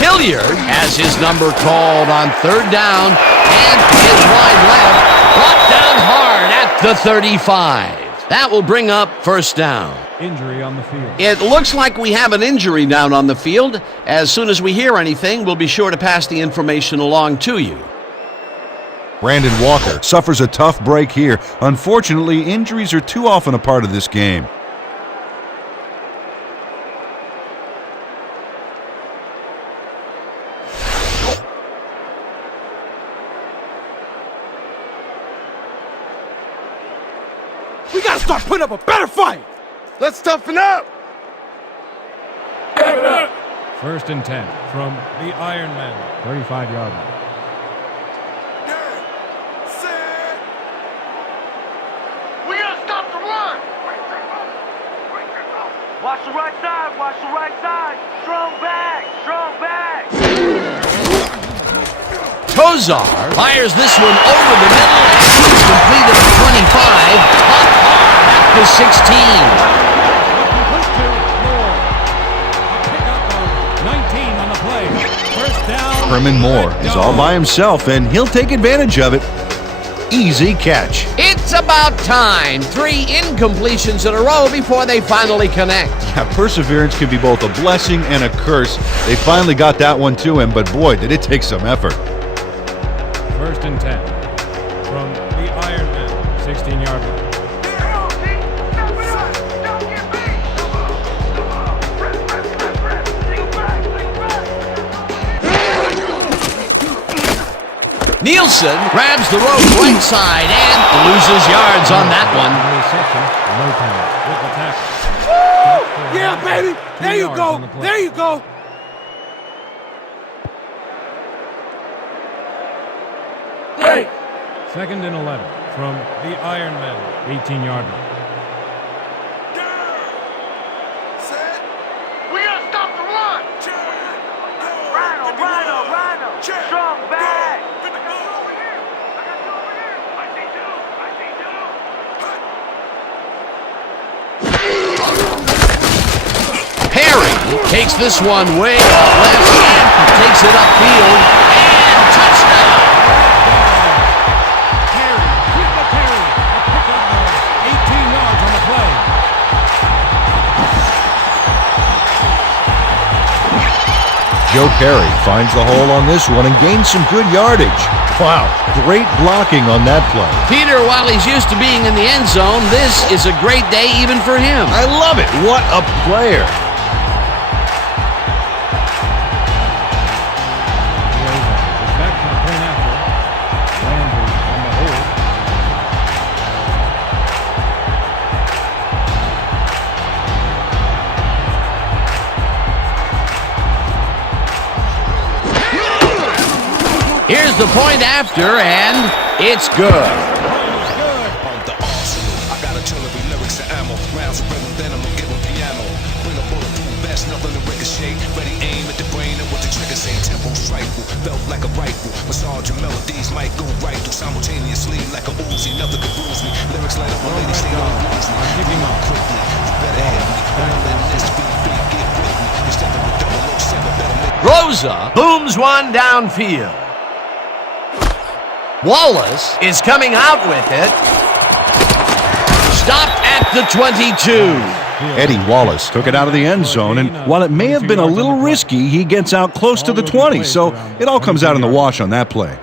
Hilliard has his number called on 3rd down and is wide left. Brought down hard at the 35. That will bring up 1st down. Injury on the field. It looks like we have an injury down on the field. As soon as we hear anything, we'll be sure to pass the information along to you. Brandon Walker suffers a tough break here. Unfortunately, injuries are too often a part of this game. We gotta start putting up a better fight. Let's toughen up. 1st and 10 from the Iron Man, 35-yarder. We gotta stop the run! Watch the right side, watch the right side. Strong back, strong back. Tozar fires this one over the middle and he's completed at 25, hot at the 16. Push to Moore. A pickup of 19 on the play. 1st down. Herman Moore is all by himself, and he'll take advantage of it. Easy catch. It's about time. 3 incompletions in a row before they finally connect. Yeah, perseverance can be both a blessing and a curse. They finally got that one to him, but boy, did it take some effort. 1st and 10 from the Iron Man, 16-yarder. Nielsen grabs the rope right side and loses yards on that one. Yeah, baby. There you go. There you go. Hey! 2nd and 11 from the Iron Man, 18-yarder. We gotta stop the run! Rhino. Strong back. I got you over here! I see two! Perry takes this one way off left and takes it upfield and touchdown. Perry, quick to Perry. A pickup of 18 yards on the play. Joe Perry finds the hole on this one and gains some good yardage. Wow, great blocking on that play. Peter, while he's used to being in the end zone, this is a great day even for him. I love it. What a player. Is back to the point after. Landry on the hold. Here's the point after, and it's good. The arsenal, I got artillery, lyrics and ammo. Rounds of rhythm, then I'ma give 'em piano. Bring a bulletproof vest, nothing to ricochet. Ready aim at the brain and what the trigger say. Tempo rifle, felt like a rifle. Massage your melodies might go right through simultaneously like a Uzi. Nothing can bruise me. Lyrics light up my ladies, they don't lose me. I'm giving up quickly. You better hit me. Better than this beat, get with me. You're stepping with 007, better make Rosa booms one downfield. Wallace is coming out with it. Stopped at the 22. Eddie Wallace took it out of the end zone, and while it may have been a little risky, he gets out close to the 20, so it all comes out in the wash on that play.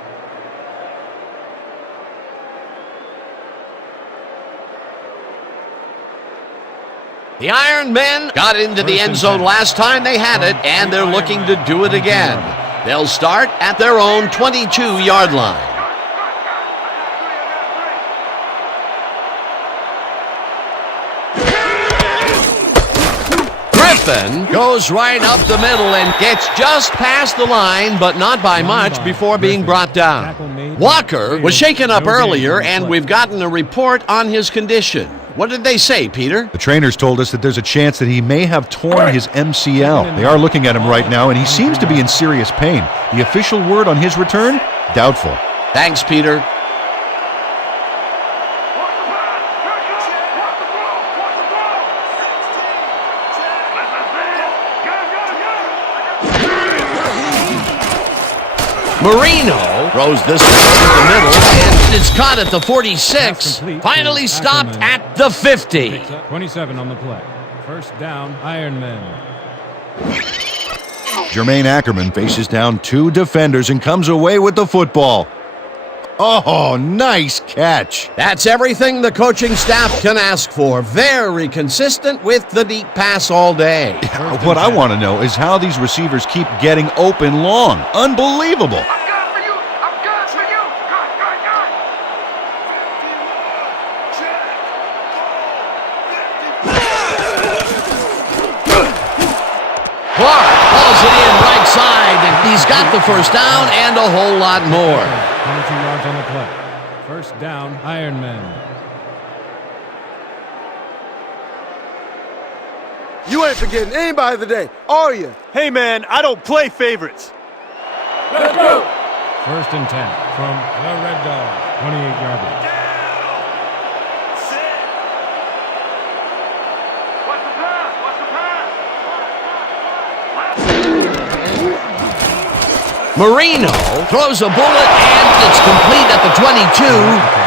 The Iron Men got into the end zone last time they had it, and they're looking to do it again. They'll start at their own 22-yard line. Griffin goes right up the middle and gets just past the line, but not by much before being brought down. Walker was shaken up earlier, and we've gotten a report on his condition. What did they say, Peter? The trainers told us that there's a chance that he may have torn his MCL. They are looking at him right now, and he seems to be in serious pain. The official word on his return? Doubtful. Thanks, Peter. Marino throws this one over the middle, and it's caught at the 46. Finally stopped at the 50. 27 on the play. First down, Ironman. Jermaine Ackerman faces down two defenders and comes away with the football. Oh, nice catch. That's everything the coaching staff can ask for. Very consistent with the deep pass all day. What I want to know is how these receivers keep getting open long. Unbelievable. I'm good for you. I'm good for you. Good, good, good. Clark pulls it in right side, and he's got the first down and a whole lot more. 22 yards on the play. First down, Ironman. You ain't forgetting anybody today, are you? Hey, man, I don't play favorites. Let's go. First and 10 from the Red Dog. 28-yard line. What's the pass? What's the pass? Marino throws a bullet, and it's complete at the 22,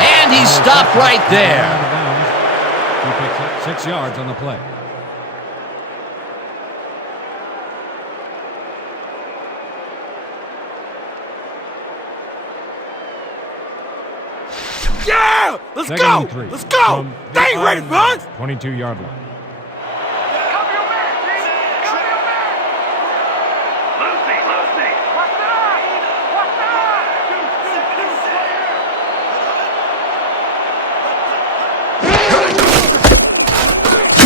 and he's stopped right there. Out of bounds. He picks up 6 yards on the play. Yeah! Let's Second go! and 3 Let's go! from They ain't ready, Ironman. bud! 22-yard line. Cover your man, Steve. Cover your man. Lucy, Lucy. What's up? What's up?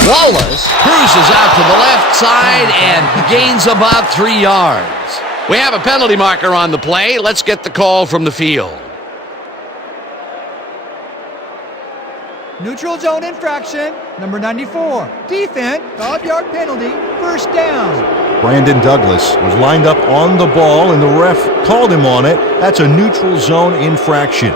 Wallace cruises out to the left side and gains about 3 yards. We have a penalty marker on the play. Let's get the call from the field. Neutral zone infraction, number 94. Defense, 5-yard penalty, first down. Brandon Douglas was lined up on the ball, and the ref called him on it. That's a neutral zone infraction.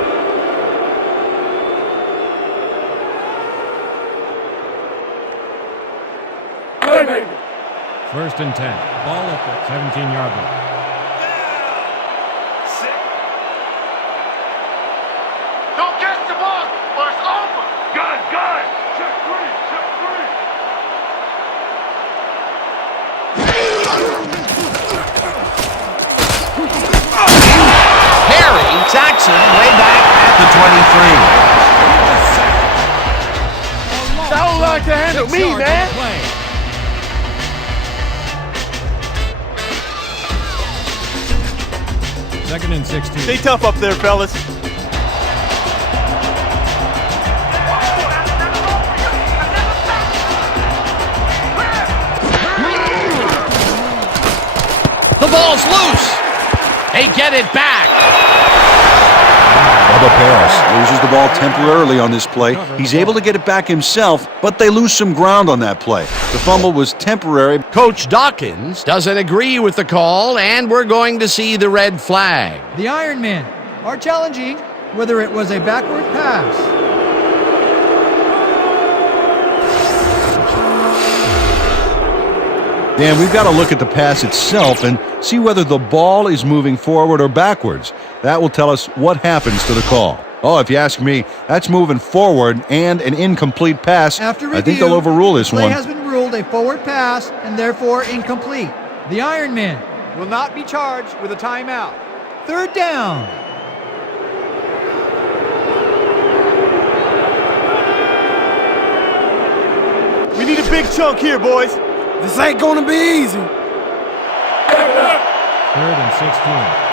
First and 10. Ball at the 17-yard line. Don't catch the ball, or it's over. Good, good. Check three, check three. Harry Jackson way back at the 23. That don't like to handle me, man! Second and 16. Stay tough up there, fellas. The ball's loose. They get it back. Bubba Paris loses the ball temporarily on this play. He's able to get it back himself, but they lose some ground on that play. The fumble was temporary. Coach Dawkins doesn't agree with the call, and we're going to see the red flag. The Ironmen are challenging whether it was a backward pass. Dan, we've got to look at the pass itself and see whether the ball is moving forward or backwards. That will tell us what happens to the call. Oh, if you ask me, that's moving forward and an incomplete pass. After review, I think they'll overrule this play one. has been ruled a forward pass and therefore incomplete. The Ironmen will not be charged with a timeout. Third down. We need a big chunk here, boys. This ain't gonna be easy. Third and 16.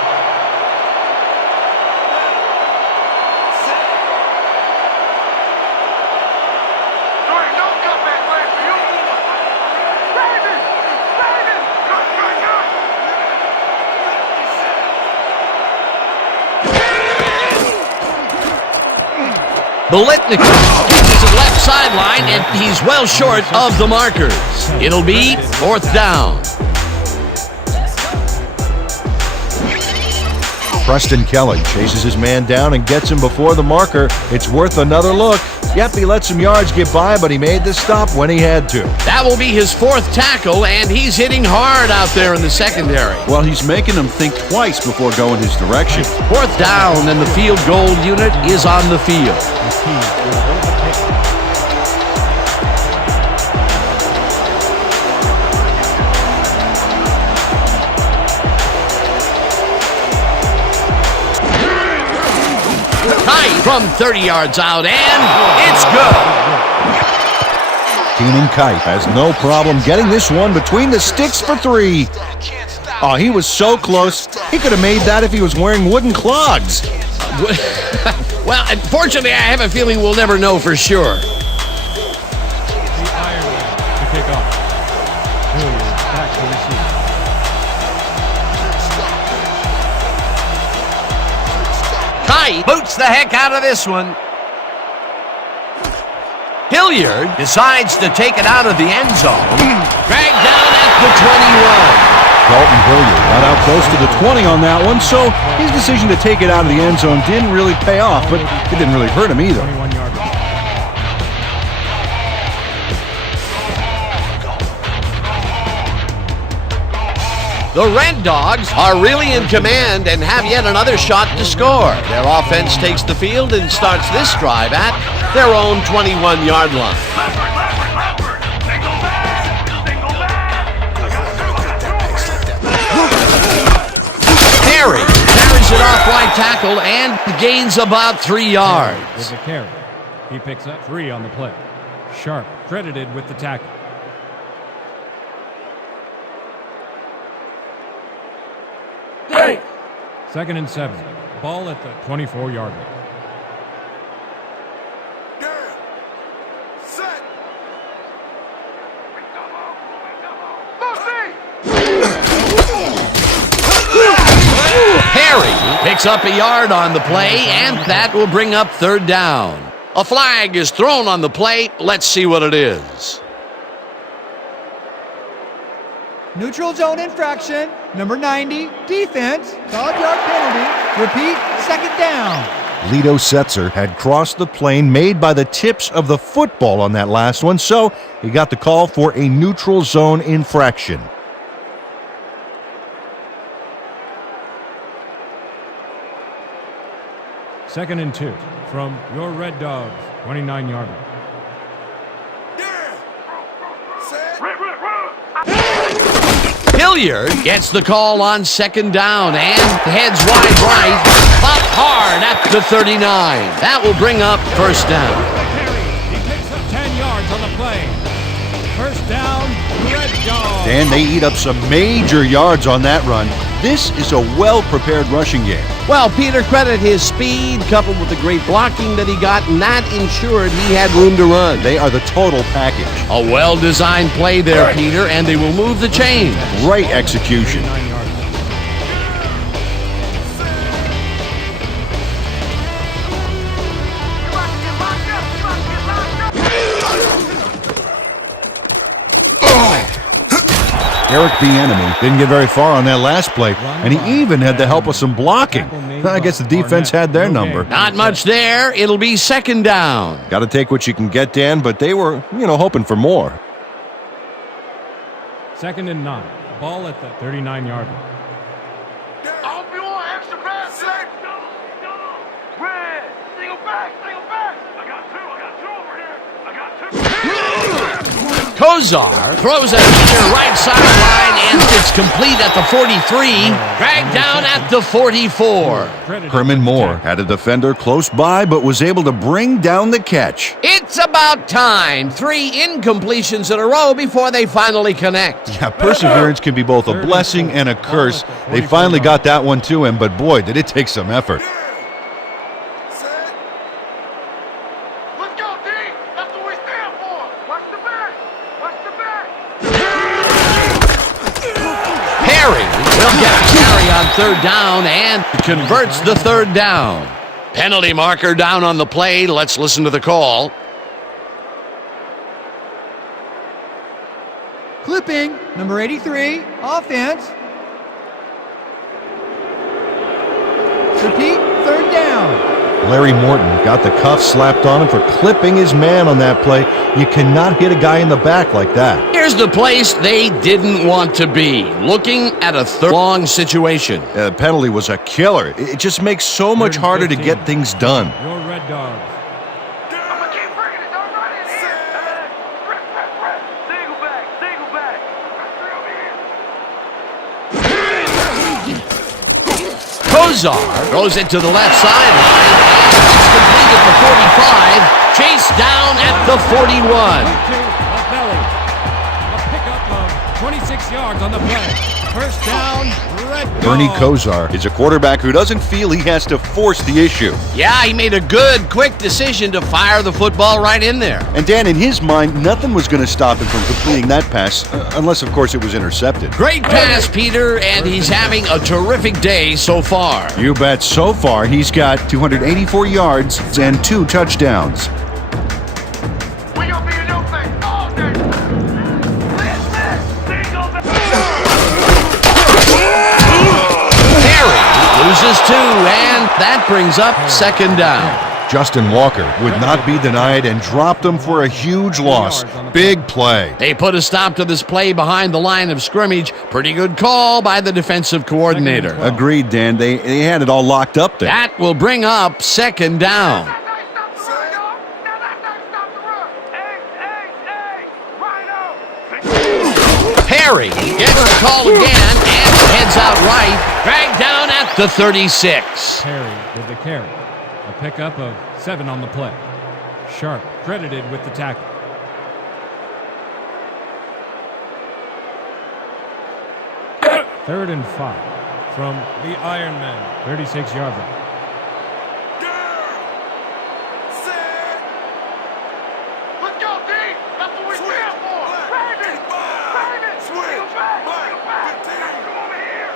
Bolitnikov pitches it left sideline, and he's well short of the markers. It'll be 4th down. Preston Kelly chases his man down and gets him before the marker. It's worth another look. Yep, he let some yards get by, but he made the stop when he had to. That will be his 4th tackle, and he's hitting hard out there in the secondary. Well, he's making them think twice before going his direction. 4th down, and the field goal unit is on the field. Kite from 30 yards out, and it's good. Keenan Kite has no problem getting this one between the sticks for 3. Oh, he was so close. He could have made that if he was wearing wooden clogs. Well, unfortunately, I have a feeling we'll never know for sure. The Ironman to kick off. Hilliard back to receive. Kite boots the heck out of this one. Hilliard decides to take it out of the end zone. Dragged down at the 21. Dalton Hilliard got out close to the 20 on that one, so his decision to take it out of the end zone didn't really pay off, but it didn't really hurt him either. 21-yard line. The Red Dogs are really in command and have yet another shot to score. Their offense takes the field and starts this drive at their own 21-yard line. Perry carries it off right tackle and gains about 3 yards. With the carry. He picks up 3 on the play. Sharp credited with the tackle. Hey! 2nd and 7. Ball at the 24-yard line. Set! Perry picks up a yard on the play, and that will bring up 3rd down. A flag is thrown on the play. Let's see what it is. Neutral zone infraction, number 90, defense, 12-yard penalty. Repeat, 2nd down. Lito Setzer had crossed the plane made by the tips of the football on that last one, so he got the call for a neutral zone infraction. Second and 2 from your Red Dogs, 29-yard line. Hilliard gets the call on 2nd down and heads wide right, up hard at the 39. That will bring up 1st down. He picks up 10 yards on the play. 1st down, Red Dogs. And they eat up some major yards on that run. This is a well-prepared rushing game. Well, Peter, credit his speed coupled with the great blocking that he got, and that ensured he had room to run. They are the total package. A well-designed play there, Peter, and they will move the chains. Great execution. 9-yard line. Eric Bieniemy didn't get very far on that last play, and he even had the help of some blocking. I guess the defense had their number. Not much there. It'll be 2nd down. Got to take what you can get, Dan, but they were, hoping for more. 2nd and 9. Ball at the 39-yard line. I hope you want extra pass. Set. Red. Single back. I got 2 over here. Kozar throws it to the right sideline, and it's complete at the 43, dragged down at the 44. Herman Moore had a defender close by, but was able to bring down the catch. It's about time. 3 incompletions in a row before they finally connect. Yeah, perseverance can be both a blessing and a curse. They finally got that one to him, but boy, did it take some effort. Perry will get a carry on 3rd down and converts the 3rd down. Penalty marker down on the play. Let's listen to the call. Clipping, number 83, offense. Repeat, third down. Larry Morton got the cuff slapped on him for clipping his man on that play. You cannot hit a guy in the back like that. Here's the place they didn't want to be, looking at a third-long situation. The penalty was a killer. It just makes so much harder to get things done. Your Red Dogs. I'm gonna keep bringing it. Don't run in here. Rip. Single back, single back. Kozar throws it to the left sideline, and it's complete at the 45, chased down at the 41. To the belly. A pickup of 26 yards on the play. First down, Red Dogs. Bernie Kozar is a quarterback who doesn't feel he has to force the issue. Yeah, he made a good, quick decision to fire the football right in there. And Dan, in his mind, nothing was going to stop him from completing that pass, unless, of course, it was intercepted. Great pass, Peter, and he's having a terrific day so far. You bet. So far, he's got 284 yards and 2 touchdowns. We gonna be in your face all day. Single back. Terry loses 2, and that brings up second down. Justin Walker would not be denied and dropped him for a huge loss. Big play. They put a stop to this play behind the line of scrimmage. Pretty good call by the defensive coordinator. Agreed, Dan. They had it all locked up there. That will bring up second down. Perry gets the call again and heads out right, dragged down at the 36. Perry with the carry. A pickup of 7 on the play. Sharp credited with the tackle. Third and 5 from the Ironman. 36-yard line. Let's go, D. That's what we stand for. Baby. Swing back. I got two over here.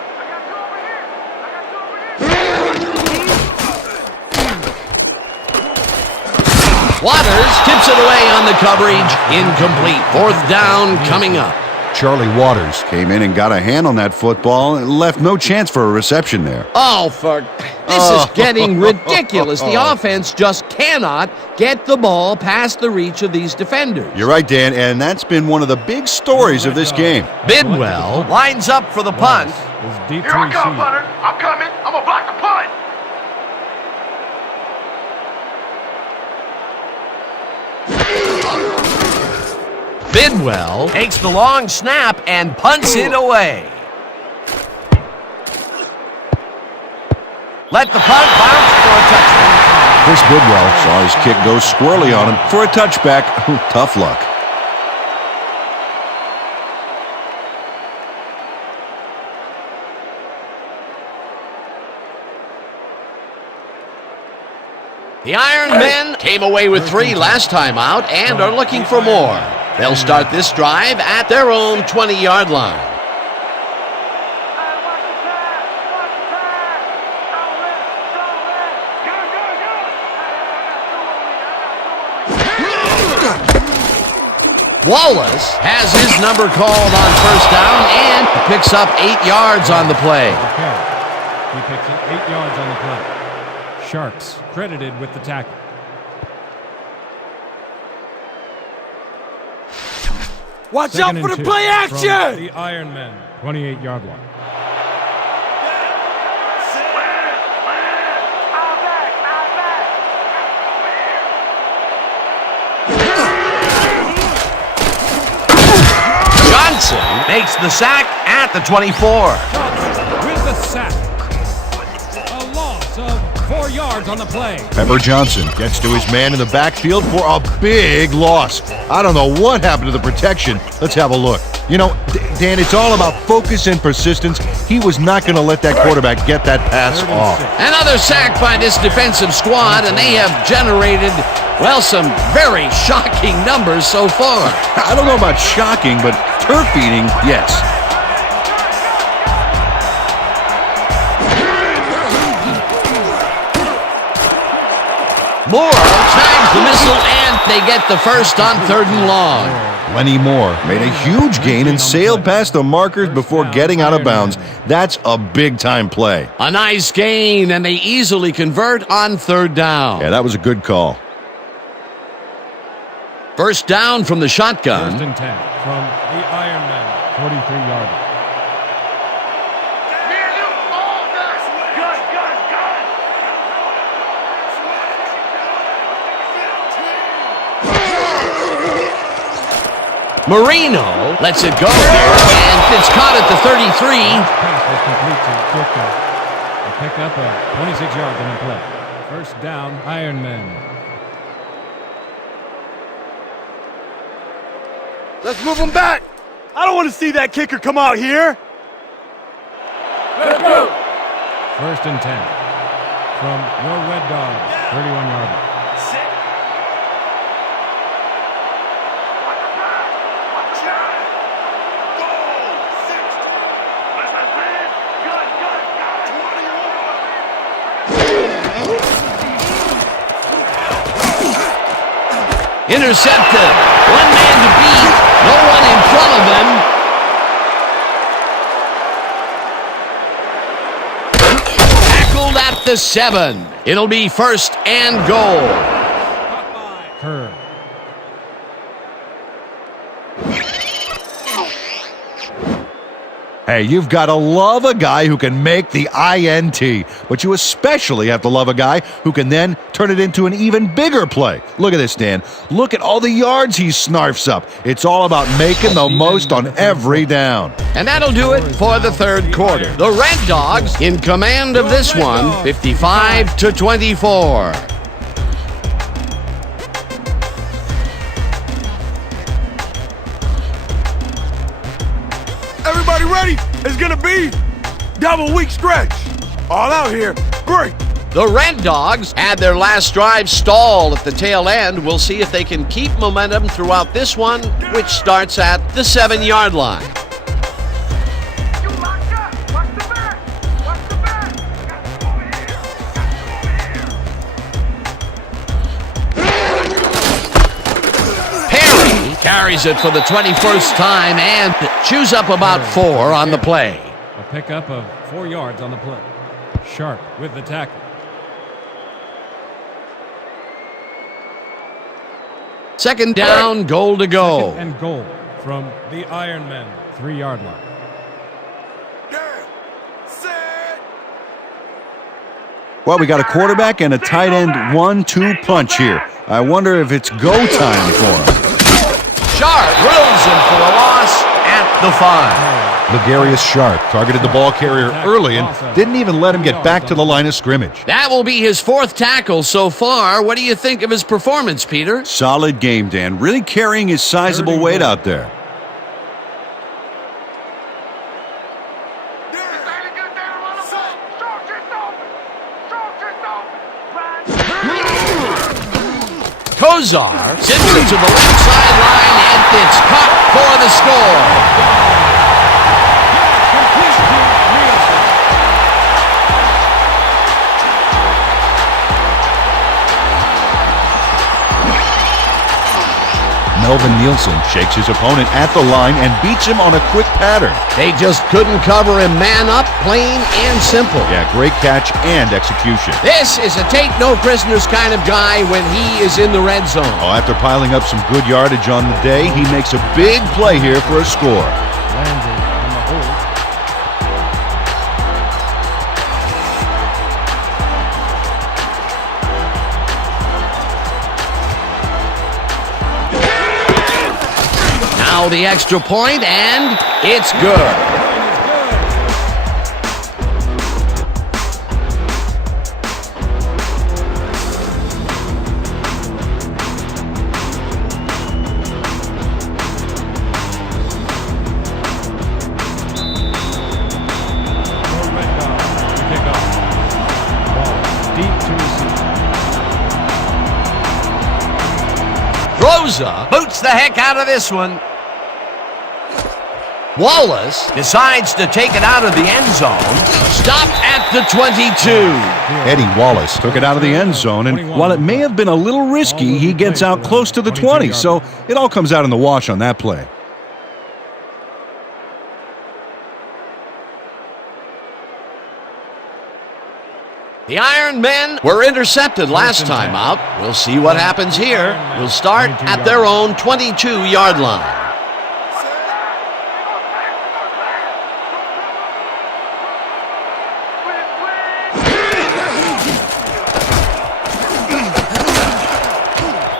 Waters tips it away on the coverage. Incomplete. Fourth down coming up. Charlie Waters came in and got a hand on that football and left no chance for a reception there. Oh, this is getting ridiculous. The offense just cannot get the ball past the reach of these defenders. You're right, Dan, and that's been one of the big stories of this game. Bidwell lines up for the punt. Is deep Here to I come, receive. punter. I'm coming. I'm gonna block the punt. Bidwell takes the long snap and punts it away. Let the punt bounce for a touchdown. Chris Bidwell saw his kick go squirrely on him for a touchback. Tough luck. The Iron Men came away with 3 last time out and are looking for more. They'll start this drive at their own 20-yard line. Wallace has his number called on first down and picks up 8 yards on the play. He picks up 8 yards on the play. Sharks credited with the tackle. Watch Second out for and the 2 play from action! The Iron Men, 28-yard line. Johnson makes the sack at the 24. With the sack. A loss of 4 yards on the play. Pepper Johnson gets to his man in the backfield for a big loss. I don't know what happened to the protection. Let's have a look. You know, Dan, it's all about focus and persistence. He was not going to let that quarterback get that pass off. Another sack by this defensive squad, and they have generated, well, some very shocking numbers so far. I don't know about shocking, but turf eating, yes. Moore tags the missile, and they get the first on 3rd and long. Lenny Moore made a huge gain and sailed past the markers before getting out of bounds. That's a big-time play. A nice gain, and they easily convert on 3rd down. Yeah, that was a good call. First down from the shotgun. 1st and 10 from the Ironman, 43-yarder. Marino lets it go here, and it's caught at the 33. Pass was complete to Dicko. A pickup of 26 yards on the play. First down, Ironman. Let's move him back. I don't want to see that kicker come out here. Let's go. 1st and 10 from your Red Dogs, 31-yarder. Intercepted. One man to beat. No one in front of them. Tackled at the 7. It'll be 1st and goal. Curve. Hey, you've got to love a guy who can make the INT, but you especially have to love a guy who can then turn it into an even bigger play. Look at this, Dan. Look at all the yards he snarfs up. It's all about making the most on every down. And that'll do it for the 3rd quarter. The Red Dogs in command of this one, 55-24. Everybody ready? It's gonna be double week stretch. All out here. Great. The Red Dogs had their last drive stall at the tail end. We'll see if they can keep momentum throughout this one, which starts at the 7-yard line. You locked up. Watch the back. Watch the back. Got you over here. Perry carries it for the 21st time and chews up about 4 on the play. A pickup of 4 yards on the play. Sharp with the tackle. Second down, goal to go. 2nd and goal from the Ironmen, 3-yard line. Down. Set. Well, we got a quarterback and a tight end 1-2 punch here. I wonder if it's go time for him. Sharp drills him for a loss at the 5. Legarius Sharp targeted the ball carrier early and didn't even let him get back to the line of scrimmage. That will be his 4th tackle so far. What do you think of his performance, Peter? Solid game, Dan. Really carrying his sizable weight out there. Kozar sends it to the left sideline, and it's caught for the score. Melvin Nielsen shakes his opponent at the line and beats him on a quick pattern. They just couldn't cover him man up, plain and simple. Yeah, great catch and execution. This is a take no prisoners kind of guy when he is in the red zone. Oh, after piling up some good yardage on the day, he makes a big play here for a score. Landry on the hold. Now the extra point, and it's good. Rosa boots the heck out of this one. Wallace decides to take it out of the end zone. Stopped at the 22. Eddie Wallace took it out of the end zone, and while it may have been a little risky, he gets out close to the 20, so it all comes out in the wash on that play. The Ironmen were intercepted last time out. We'll see what happens here. We'll start at their own 22-yard line.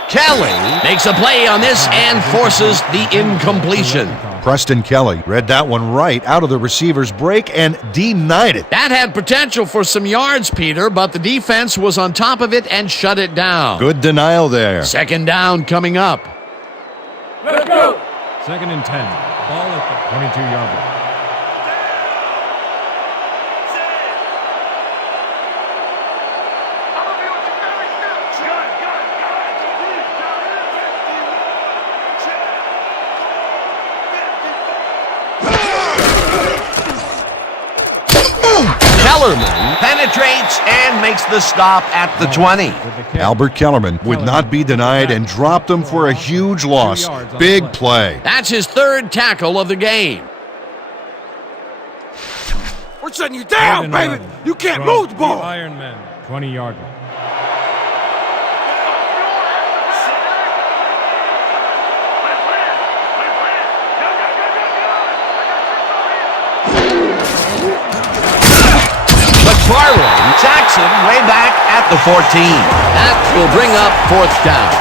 Kelly makes a play on this and forces the incompletion. Preston Kelly read that one right out of the receiver's break and denied it. That had potential for some yards, Peter, but the defense was on top of it and shut it down. Good denial there. Second down coming up. Let's go. 2nd and 10. Ball at the 22-yard line. Kellerman penetrates and makes the stop at the 20. Albert Kellerman would not be denied and dropped him for a huge loss. Big play. That's his 3rd tackle of the game. We're shutting you down, baby. You can't move the ball. Ironmen, 20-yard line. McFarland sacks him way back at the 14. That will bring up 4th down.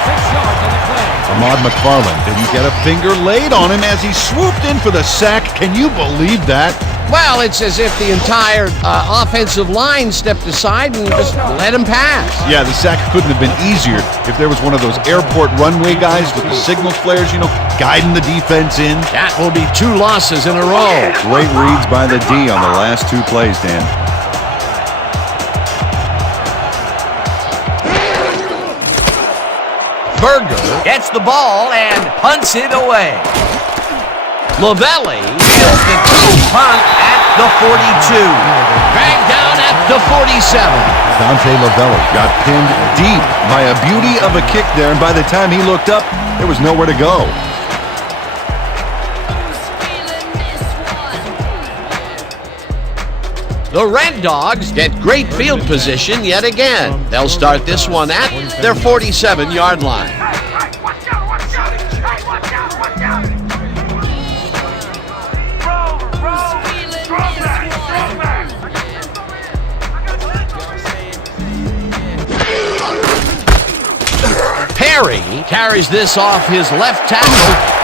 6 yards on the play. Ahmad McFarland didn't get a finger laid on him as he swooped in for the sack. Can you believe that? Well, it's as if the entire offensive line stepped aside and just let him pass. Yeah, the sack couldn't have been easier if there was one of those airport runway guys with the signal flares, guiding the defense in. That will be 2 losses in a row. Great reads by the D on the last 2 plays, Dan. Berger gets the ball and punts it away. Lavelli kills the team punt at the 42. Dragged down at the 47. Dante Lavelli got pinned deep by a beauty of a kick there, and by the time he looked up, there was nowhere to go. The Red Dogs get great field position yet again. They'll start this one at their 47-yard line. Perry carries this off his left tackle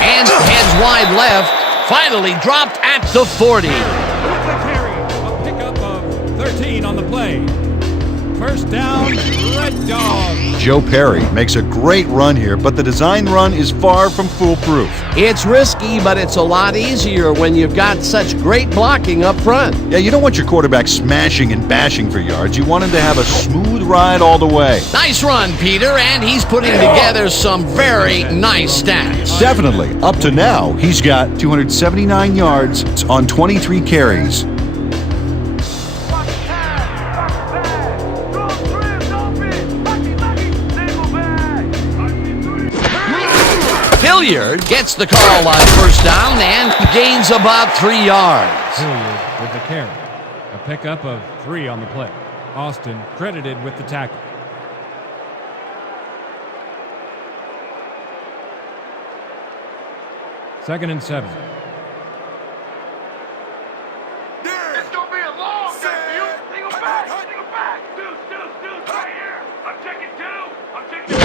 and heads wide left. Finally dropped at the 40. A pickup of 13 on the play. First down, Red Dog. Joe Perry makes a great run here, but the design run is far from foolproof. It's risky, but it's a lot easier when you've got such great blocking up front. Yeah, you don't want your quarterback smashing and bashing for yards. You want him to have a smooth ride all the way. Nice run, Peter, and he's putting together some very nice stats. Definitely. Up to now, he's got 279 yards on 23 carries. Hilliard gets the call on first down and gains about 3 yards. Hilliard with the carry. A pickup of 3 on the play. Austin credited with the tackle. Second and 7. It's gonna be a long day for you. Single back, single back. Deuce, right here. I'm taking 2. I'm taking 2.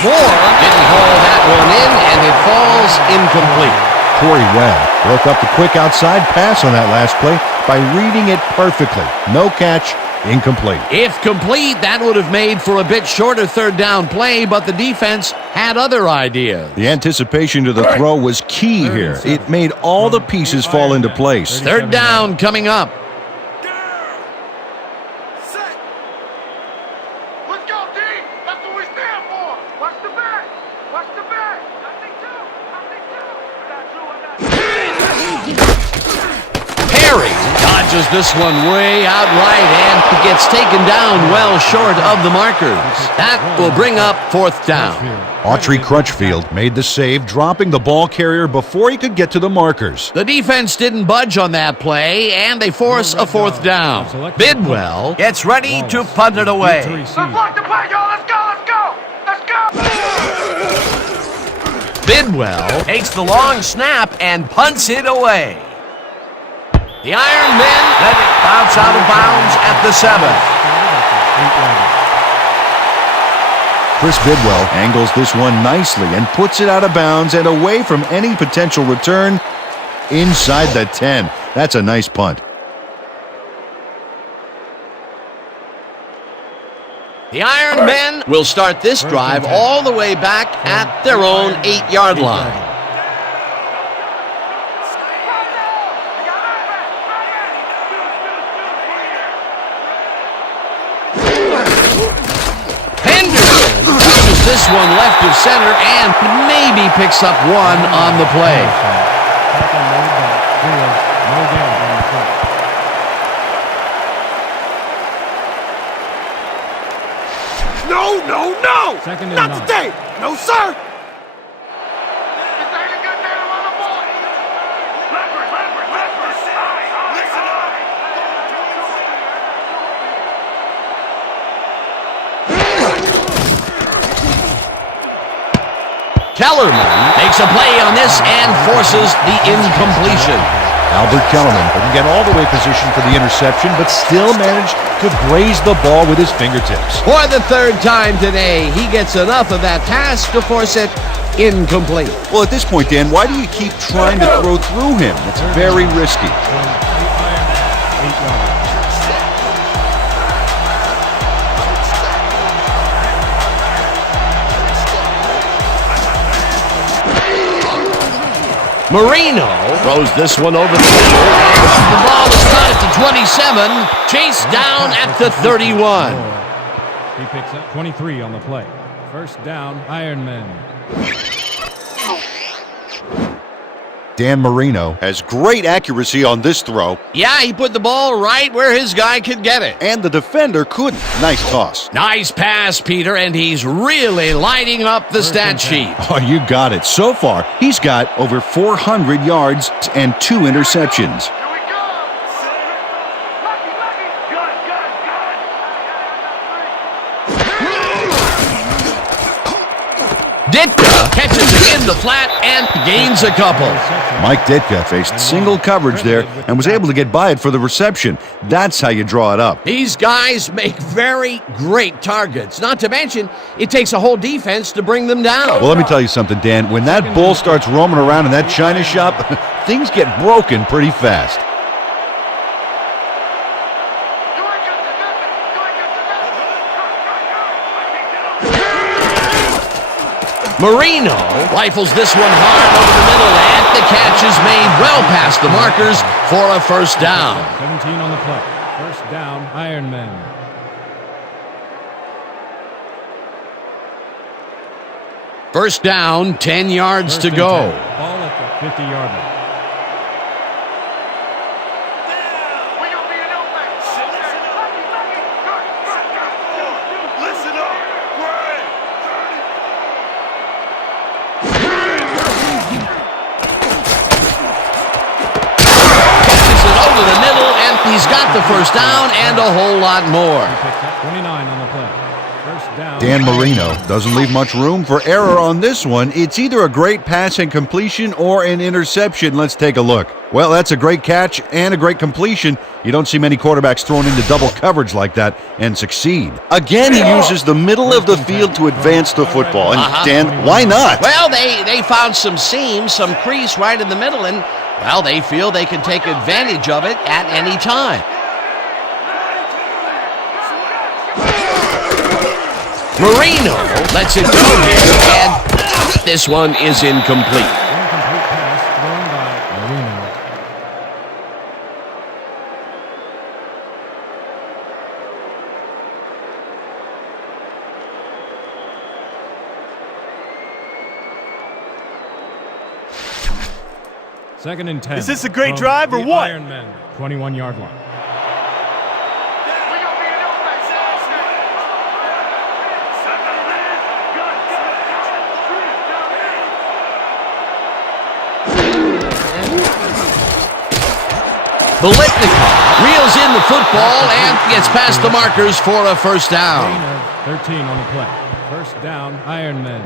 Moore didn't haul that one in, and it falls incomplete. Corey Webb broke up the quick outside pass on that last play by reading it perfectly. No catch, incomplete. If complete, that would have made for a bit shorter third down play, but the defense had other ideas. The anticipation to the throw was key here. It made all the pieces fall into place. Third down coming up. Set. Let's go, D. That's what we stand for. Watch the back. Watch the back. Launches this one way out right and gets taken down well short of the markers. That will bring up 4th down. Autry Crutchfield made the save, dropping the ball carrier before he could get to the markers. The defense didn't budge on that play, and they force a 4th down. Bidwell gets ready to punt it away. Let's block the play, y'all. Let's go, let's go. Let's go. Bidwell takes the long snap and punts it away. The Ironmen let it bounce out of bounds at the 7. Chris Bidwell angles this one nicely and puts it out of bounds and away from any potential return inside the 10. That's a nice punt. The Ironmen will start this drive all the way back at their own 8-yard line. This one left of center and maybe picks up 1 on the play. No, no, no! Second and Not 9. today! No, sir! This ain't a good day to run the ball. Leopard. Listen up. Kellerman makes a play on this and forces the incompletion. Albert Kellerman couldn't get all the way positioned for the interception, but still managed to graze the ball with his fingertips. For the 3rd time today, he gets enough of that pass to force it incomplete. Well, at this point, Dan, why do you keep trying to throw through him? It's very risky. Marino throws this one over the middle, and the ball is caught at the 27, chased down at the 31. He picks up 23 on the play. 1st down, Ironmen. Dan Marino has great accuracy on this throw. Yeah, he put the ball right where his guy could get it. And the defender couldn't. Nice toss. Nice pass, Peter, and he's really lighting up the stat sheet. Oh, you got it. So far, he's got over 400 yards and 2 interceptions. Here we go. Lucky. Good. Ditka catches it in the flat and gains a couple. Mike Ditka faced single coverage there and was able to get by it for the reception. That's how you draw it up. These guys make very great targets. Not to mention, it takes a whole defense to bring them down. Well, let me tell you something, Dan. When that bull starts roaming around in that china shop, things get broken pretty fast. Marino rifles this one hard over the middle, and the catch is made well past the markers for a 1st down. 17 on the play. 1st down, Ironmen. First down, 10 yards to go. Ball at the 50-yard line. Listen up! Great! Catches it over the middle, and he's got the 1st down and a whole lot more. He picks up 29 on the play. 1st down. Dan Marino doesn't leave much room for error on this one. It's either a great pass and completion or an interception. Let's take a look. Well, that's a great catch and a great completion. You don't see many quarterbacks thrown into double coverage like that and succeed. Again, he uses the middle of the field to advance the football. And Dan, why not? Well, they found some seams, some crease right in the middle, and, well, they feel they can take advantage of it at any time. Marino lets it go here, and this one is incomplete. Incomplete pass thrown by Marino. Second and 10. Is this a great from drive or the what? Ironmen, 21-yard line. Bolitnikov reels in the football and gets past the markers for a first down. Gain of 13 on the play. First down, Ironmen.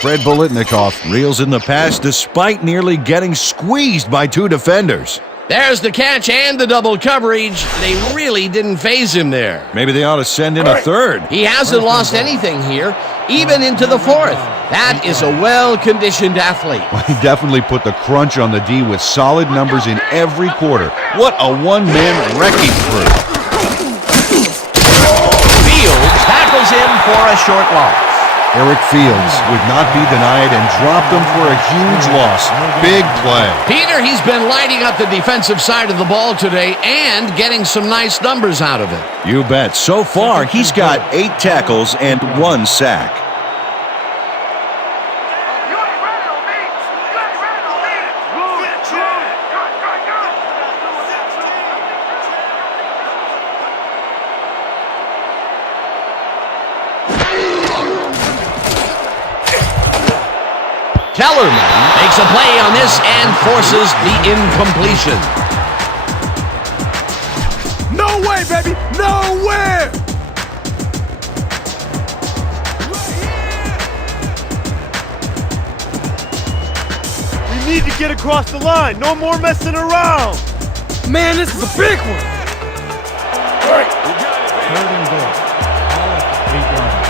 Fred Bolitnikov reels in the pass despite nearly getting squeezed by two defenders. There's the catch and the double coverage. They really didn't phase him there. Maybe they ought to send in a third. He hasn't lost anything here, even into the fourth. That is a well-conditioned athlete. Well, he definitely put the crunch on the D with solid numbers in every quarter. What a one-man wrecking crew. Fields tackles him for a short loss. Eric Fields would not be denied and dropped them for a huge loss. Big play. Peter, he's been lighting up the defensive side of the ball today and getting some nice numbers out of it. You bet. So far, he's got 8 tackles and 1 sack. You ain't running on me. You ain't running on me. Move, Kellerman makes a play on this and forces the incompletion. No way, baby! Nowhere! We need to get across the line. No more messing around. Man, this is a big one! Third and goal. Ball at the 8-yard line.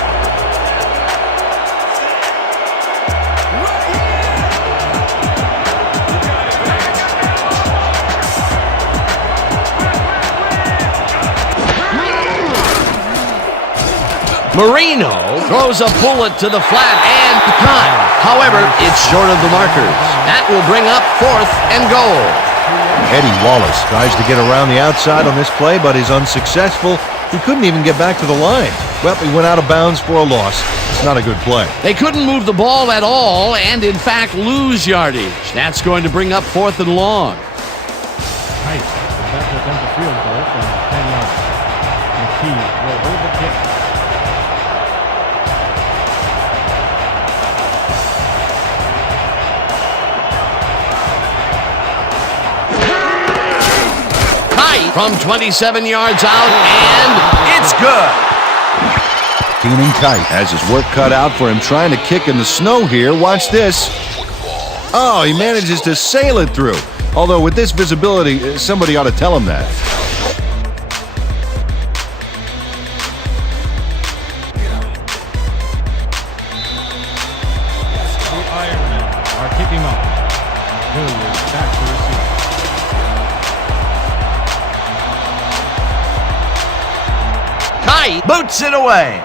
Marino throws a bullet to the flat and caught. However, it's short of the markers. That will bring up 4th and goal. Eddie Wallace tries to get around the outside on this play, but is unsuccessful. He couldn't even get back to the line. Well, he went out of bounds for a loss. It's not a good play. They couldn't move the ball at all and, in fact, lose yardage. That's going to bring up 4th and long. Nice. That will attempt a field goal from 10 yards. McKee will hold the kick. From 27 yards out, and it's good. Keenan Kite has his work cut out for him trying to kick in the snow here. Watch this. Oh, he manages to sail it through. Although with this visibility, somebody ought to tell him that. The Ironmen are kicking off. Hilliard back to receive. Kite boots it away.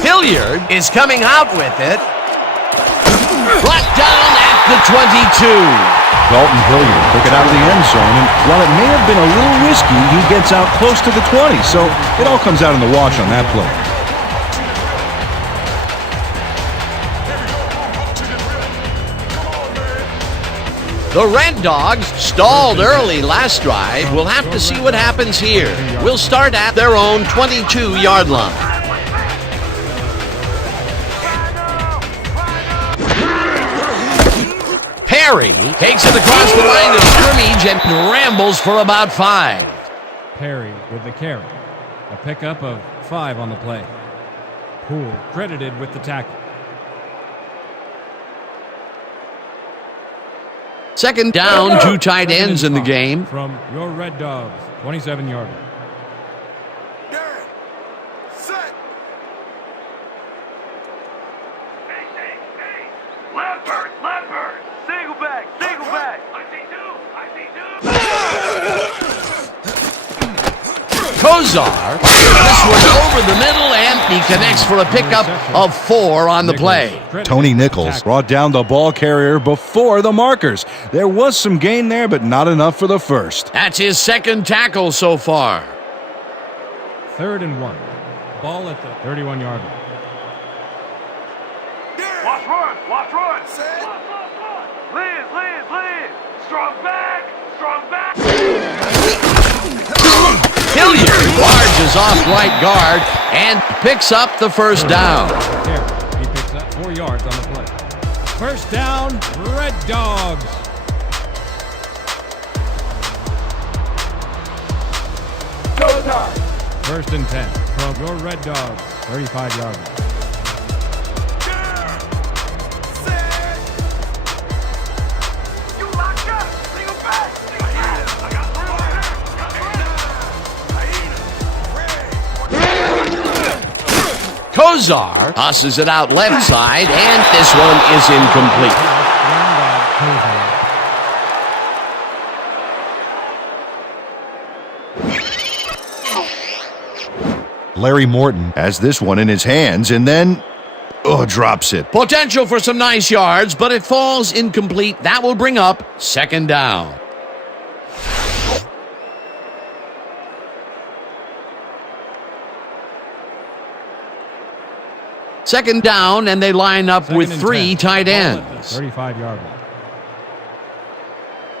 Hilliard is coming out with it. Brought down at the 22. Dalton Hilliard took it out of the end zone, and while it may have been a little risky, he gets out close to the 20, so it all comes out in the wash on that play. The Red Dogs stalled early last drive. We'll have to see what happens here. We'll start at their own 22-yard line. Perry takes it across the line of scrimmage and rambles for about 5. Perry with the carry. A pickup of 5 on the play. Poole credited with the tackle. Second down, 2 tight ends in the game. From your Red Dogs, 27-yard line. Darren, set! Hey. Leopard. Single back. I see 2. Kozar this one over the middle, and he connects for a pickup of 4 on the play. Tony Nichols brought down the ball carrier before the markers. There was some gain there, but not enough for the first. That's his 2nd tackle so far. 3rd and 1. Ball at the 31-yard line. Watch run. Liz. Strong back. Hilliard barges off right guard and picks up the first down. He picks up 4 yards on the play. First down, Red Dogs. First and 10 from your Red Dogs, 35-yard line. You locked up. Single back. Single back. I got three over here. Kozar tosses it out left side, and this one is incomplete. Larry Morton has this one in his hands and then drops it. Potential for some nice yards, but it falls incomplete. That will bring up second down. Second down, and they line up with three tight ends. 35-yard line.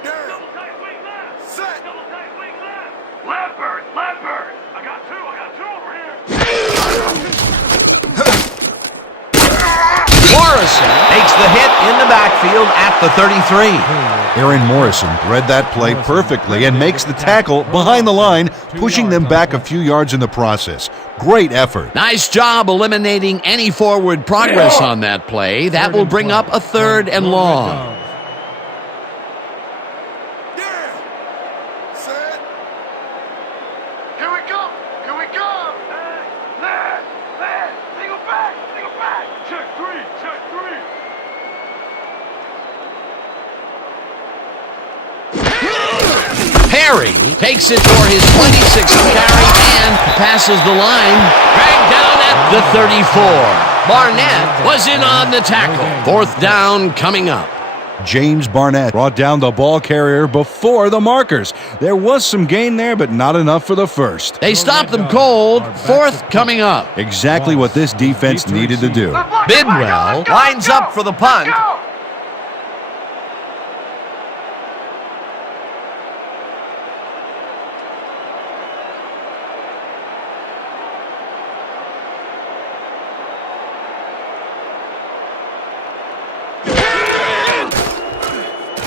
Double tight wing left. Set. Double tight wing left. Left bird. Left bird. I got two over here. Morrison takes the hit in the backfield at the 33. Aaron Morrison read that play perfectly and makes the tackle behind the line, pushing them back a few yards in the process. Great effort. Nice job eliminating any forward progress on that play. That will bring up a third and long. Set. Here we go. Here we go. Left. Left. Single back. Single back. Check three. Check three. Perry takes it for his 26th carry and passes the line. Dragged down at the 34. Barnett was in on the tackle. Fourth down coming up. James Barnett brought down the ball carrier before the markers. There was some gain there, but not enough for the first. They stopped them cold. Fourth coming up. Exactly what this defense needed to do. Bidwell lines up for the punt.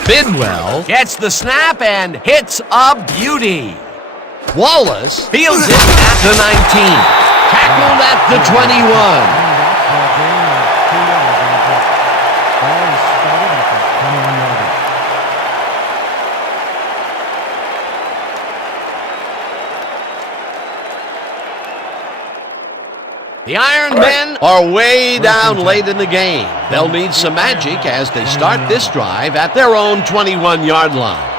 Bidwell gets the snap and hits a beauty. Wallace fields it at the 19. Tackled at the 21. The Iron Men are way down late in the game. They'll need some magic as they start this drive at their own 21-yard line.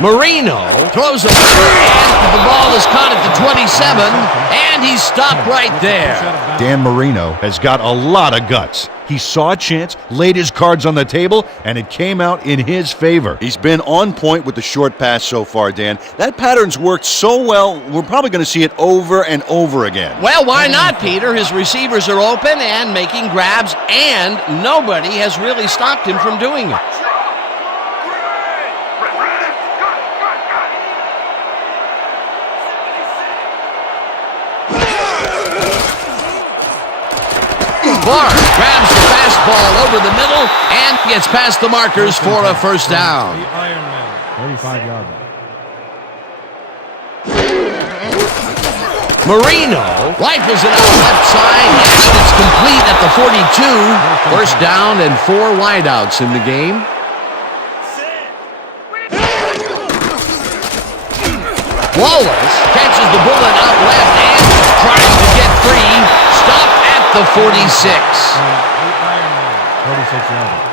Marino throws a and the ball is caught at the 27, and he's stopped right there. Dan Marino has got a lot of guts. He saw a chance, laid his cards on the table, and it came out in his favor. He's been on point with the short pass so far, Dan. That pattern's worked so well, we're probably going to see it over and over again. Well, why not, Peter? His receivers are open and making grabs, and nobody has really stopped him from doing it. Clark grabs the fastball over the middle and gets past the markers for a first down. The Iron Man, 35-yard line. Marino rifles it out left side, and it's complete at the 42. First down and 4 wideouts in the game. Wallace catches the bullet out left and tries to get free. Stopped at the 46. 46-yard line.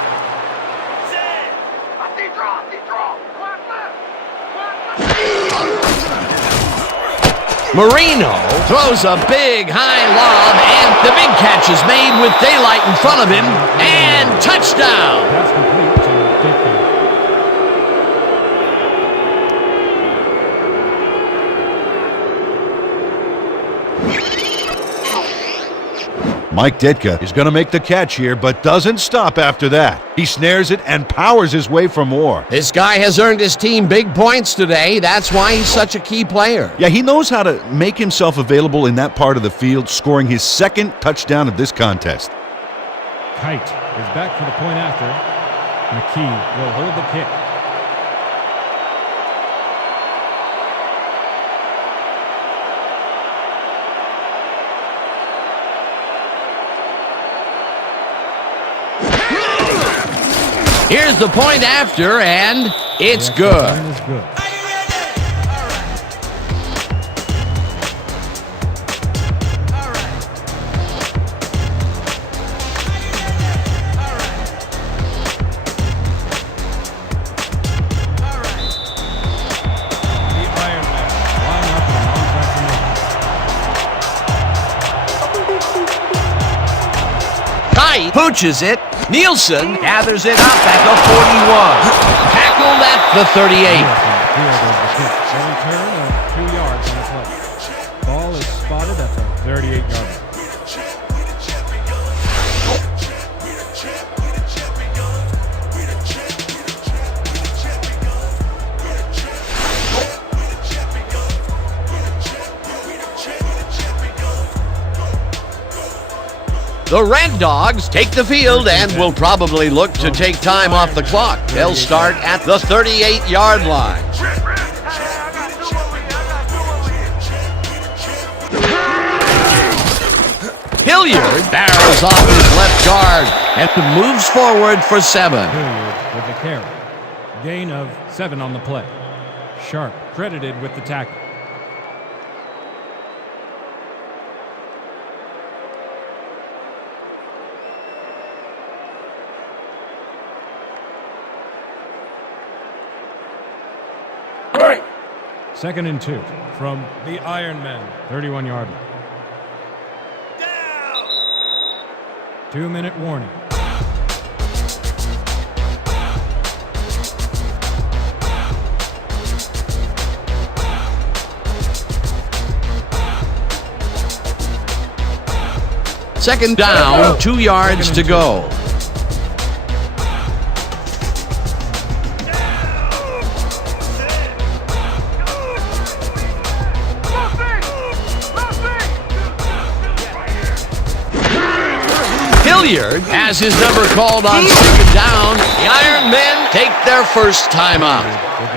Marino throws a big high lob, and the big catch is made with daylight in front of him, and touchdown. That's complete to Dickey. Mike Ditka is going to make the catch here, but doesn't stop after that. He snares it and powers his way for more. This guy has earned his team big points today. That's why he's such a key player. Yeah, he knows how to make himself available in that part of the field, scoring his second touchdown of this contest. Kite is back for the point after. McKee will hold the kick. Here's the point after, and it's good. Line is good. Kite pooches it. Nielsen gathers it up at the 41. Tackled at the 38. A return of 2 yards on the play. Ball is spotted at the 38-yard line. The Red Dogs take the field and will probably look to take time off the clock. They'll start at the 38-yard line. Hilliard barrels off his left guard and moves forward for 7. Hilliard with the carry. Gain of 7 on the play. Sharp credited with the tackle. Second and 2 from the Ironmen, 31-yard line. 2-minute warning. Second down, 2 yards to go. Hilliard has his number called on second down. The Iron Men take their first timeout.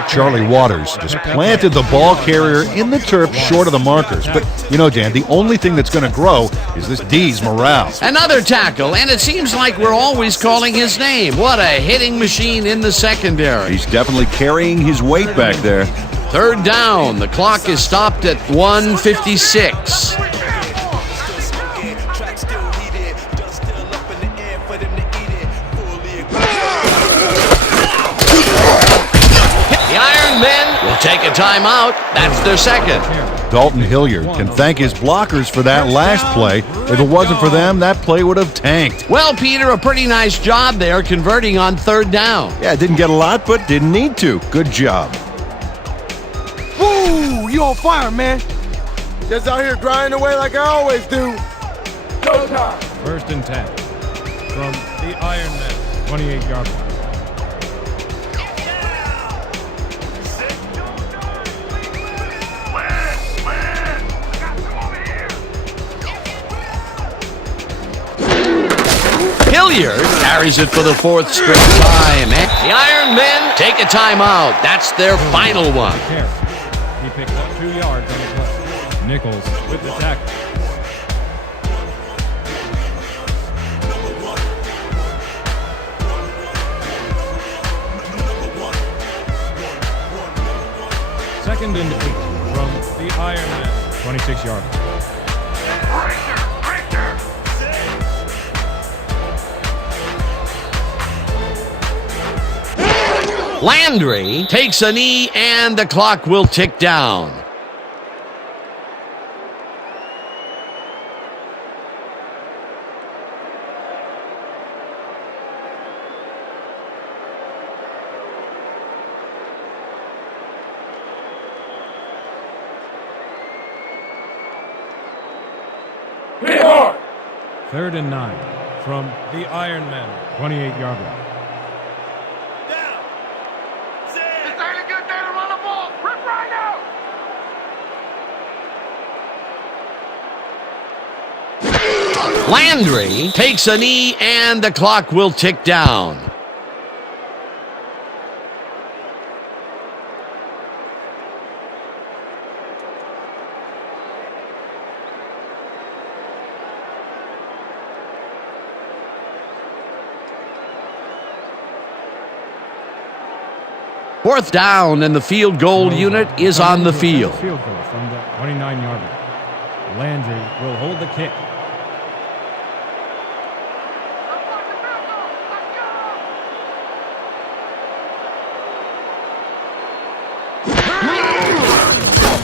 Charlie Waters just planted the ball carrier in the turf short of the markers. But, you know, Dan, the only thing that's going to grow is this D's morale. Another tackle, and it seems like we're always calling his name. What a hitting machine in the secondary. He's definitely carrying his weight back there. Third down. The clock is stopped at 1:56. Take a timeout. That's their second. Dalton Hilliard can thank his blockers for that last play. If it wasn't for them, that play would have tanked. Well, Peter, a pretty nice job there converting on third down. Yeah, didn't get a lot, but didn't need to. Good job. Woo! You on fire, man. Just out here grinding away like I always do. Go time. First and 10 from the Ironmen, 28-yard line. Hilliard carries it for the 4th straight time. And the Iron Men take a timeout. That's their final one. He picked up 2 yards on the play. Nichols with the tackle. Second and 8 from the Iron Men, 26-yard line. Landry takes a knee, and the clock will tick down. Hit hard. 3rd and 9 from the Ironmen, 28-yard line. This ain't a good day to run the ball. Rip right now. Landry takes a knee, and the clock will tick down. Fourth down, and the field goal unit is on the field. Field goal from the 29-yard line. Landry will hold the kick.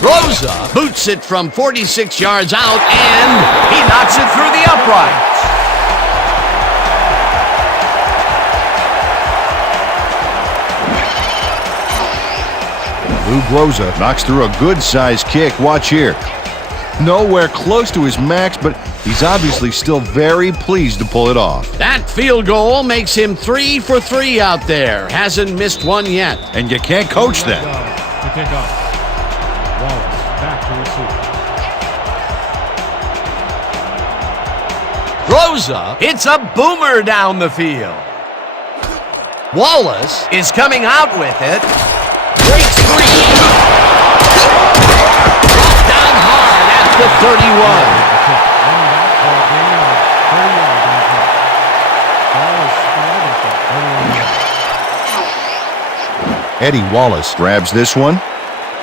Rosa boots it from 46 yards out, and he knocks it through the uprights. Lou Groza knocks through a good-sized kick. Watch here. Nowhere close to his max, but he's obviously still very pleased to pull it off. That field goal makes him 3 for 3 out there. Hasn't missed one yet. And you can't coach that. To kick off. Wallace back to receive. Rosa hits a boomer down the field. Wallace is coming out with it. Breaks free. Down hard at the 31. Eddie Wallace grabs this one.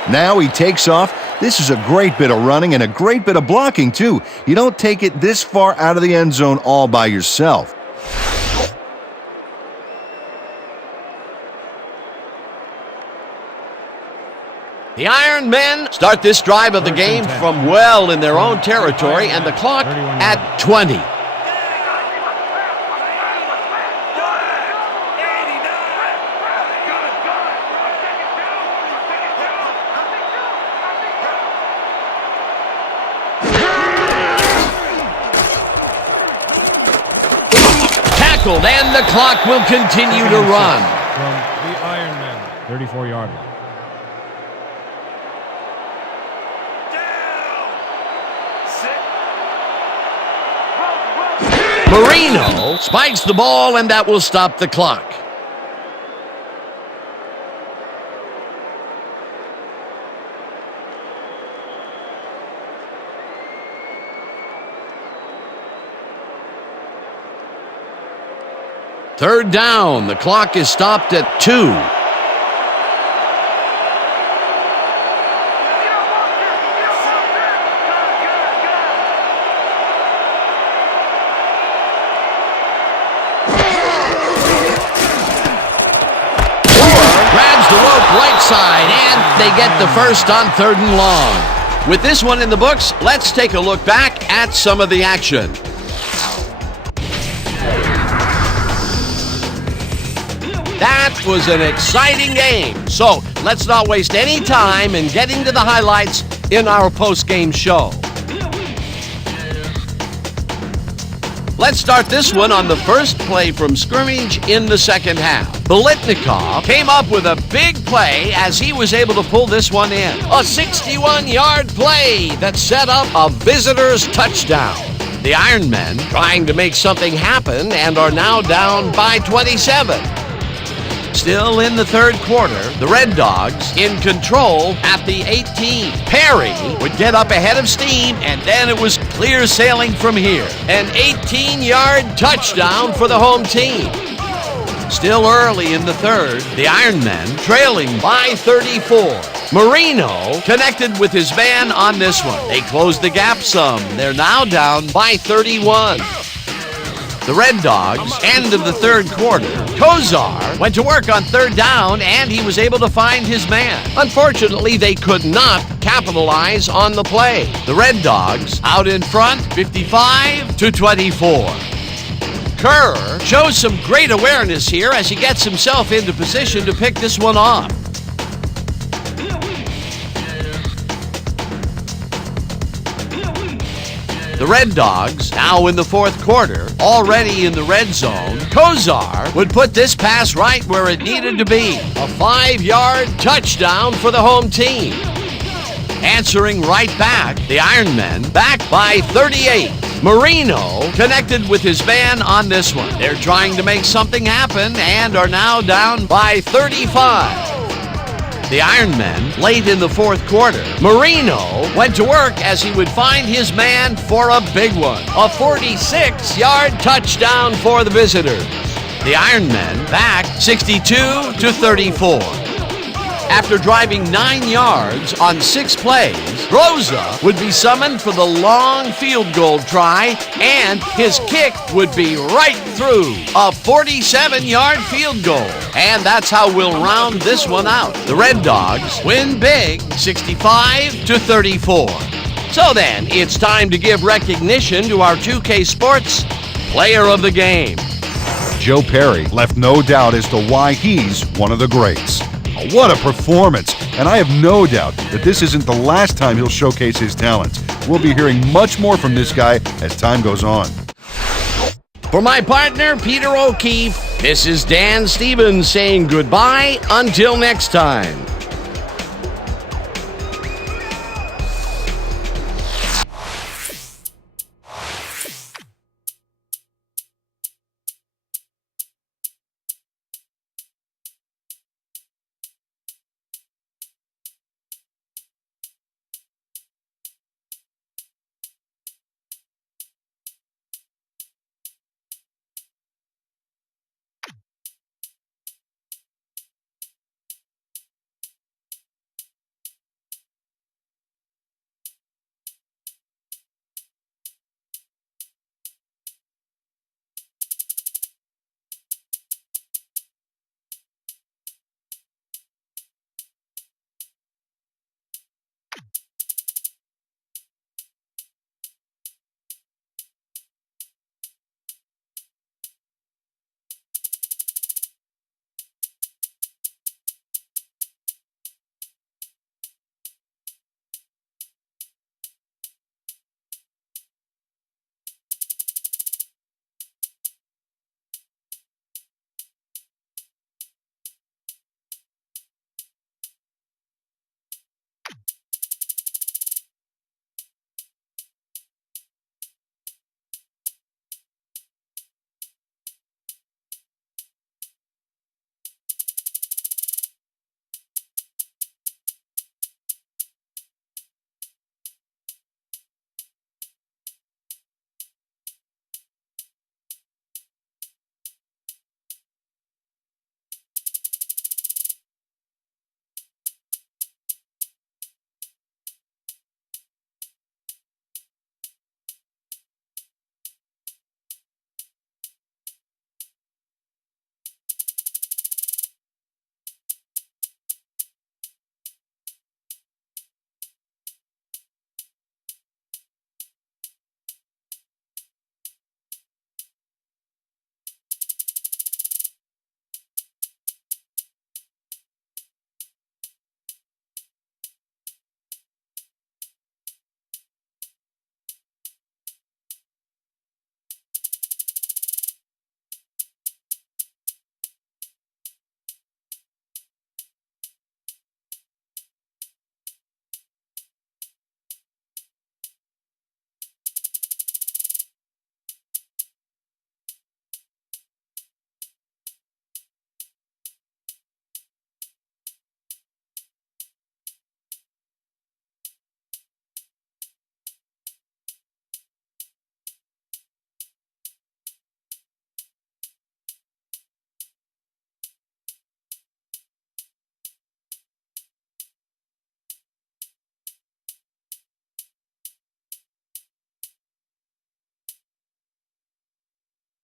Now he takes off. This is a great bit of running and a great bit of blocking, too. You don't take it this far out of the end zone all by yourself. The Iron Men start this drive of the game from well in their own territory, and the clock at 20. Tackled, and the clock will continue to run. From the Iron Men, 34-yard line. Marino spikes the ball, and that will stop the clock. Third down, the clock is stopped at 2. Right side, and they get the first on 3rd and long. With this one in the books, let's take a look back at some of the action. That was an exciting game. So let's not waste any time in getting to the highlights in our post-game show. Let's start this one on the first play from scrimmage in the second half. Bolitnikov came up with a big play as he was able to pull this one in. A 61-yard play that set up a visitor's touchdown. The Iron Men trying to make something happen and are now down by 27. Still in the third quarter, the Red Dogs in control at the 18. Perry would get up ahead of steam, and then it was clear sailing from here. An 18-yard touchdown for the home team. Still early in the third, the Iron Men trailing by 34. Marino connected with his man on this one. They closed the gap some. They're now down by 31. The Red Dogs, end of the third quarter. Kozar went to work on third down, and he was able to find his man. Unfortunately, they could not capitalize on the play. The Red Dogs out in front, 55-24. Kerr shows some great awareness here as he gets himself into position to pick this one off. The Red Dogs, now in the fourth quarter, already in the red zone. Kozar would put this pass right where it needed to be. A 5-yard touchdown for the home team. Answering right back, the Ironmen back by 38. Marino connected with his man on this one. They're trying to make something happen and are now down by 35. The Ironmen late in the fourth quarter. Marino went to work as he would find his man for a big one. A 46-yard touchdown for the visitors. The Ironmen back 62-34. After driving 9 yards on 6 plays, Rosa would be summoned for the long field goal try, and his kick would be right through. A 47-yard field goal. And that's how we'll round this one out. The Red Dogs win big, 65-34. So then, it's time to give recognition to our 2K Sports Player of the Game. Joe Perry left no doubt as to why he's one of the greats. What a performance! And I have no doubt that this isn't the last time he'll showcase his talents. We'll be hearing much more from this guy as time goes on. For my partner, Peter O'Keefe, this is Dan Stevens saying goodbye until next time.